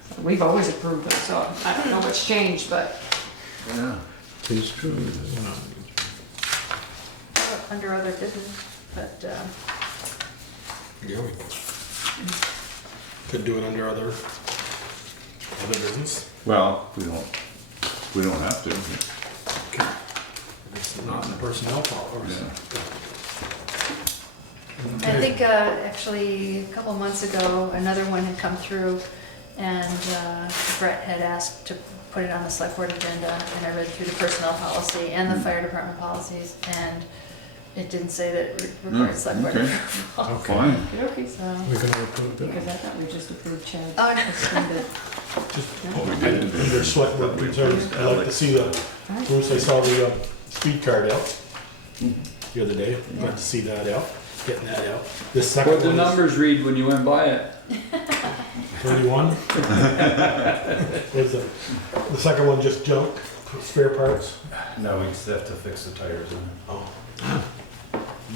So we've always approved them, so I don't know what's changed, but Yeah. It's true. Under other business, but, Yeah, we could do it under other business. Well, we don't have to. It's not in the personnel policy. Yeah. I think, actually, a couple months ago, another one had come through, and Brett had asked to put it on the select board agenda, and I read through the personnel policy and the fire department policies, and it didn't say that it required select board okay. approval. Fine. okay. So, We're gonna approve it. Because I thought we just approved Chad's Oh, no. extended. Oh, we did. Under select board concerns, I'd like to see the, Bruce, I saw the speed card out the other day. I'd like to see that out, getting that out. This second What'd the one is numbers read when you went by it? 31. Where's the second one just junk, spare parts? No, we just have to fix the tires in it. Oh.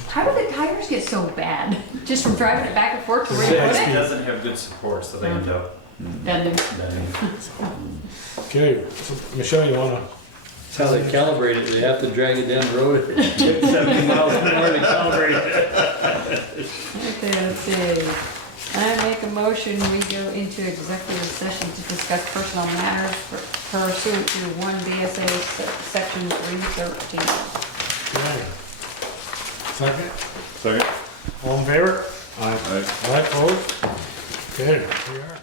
How do the tires get so bad? Just from driving it back and forth to where you It put it? doesn't have good support, so they end up Then bending. Okay, so Michelle, you wanna? That's how they calibrate it, they have to drag it down the road at 70 miles an hour to calibrate it. Okay, let's see. I make a motion, we go into executive session to discuss personal matters pursuant to 1 BSA section 313. Okay. Second, Second? all in favor? I Aye. Aye, opposed? Okay, we are.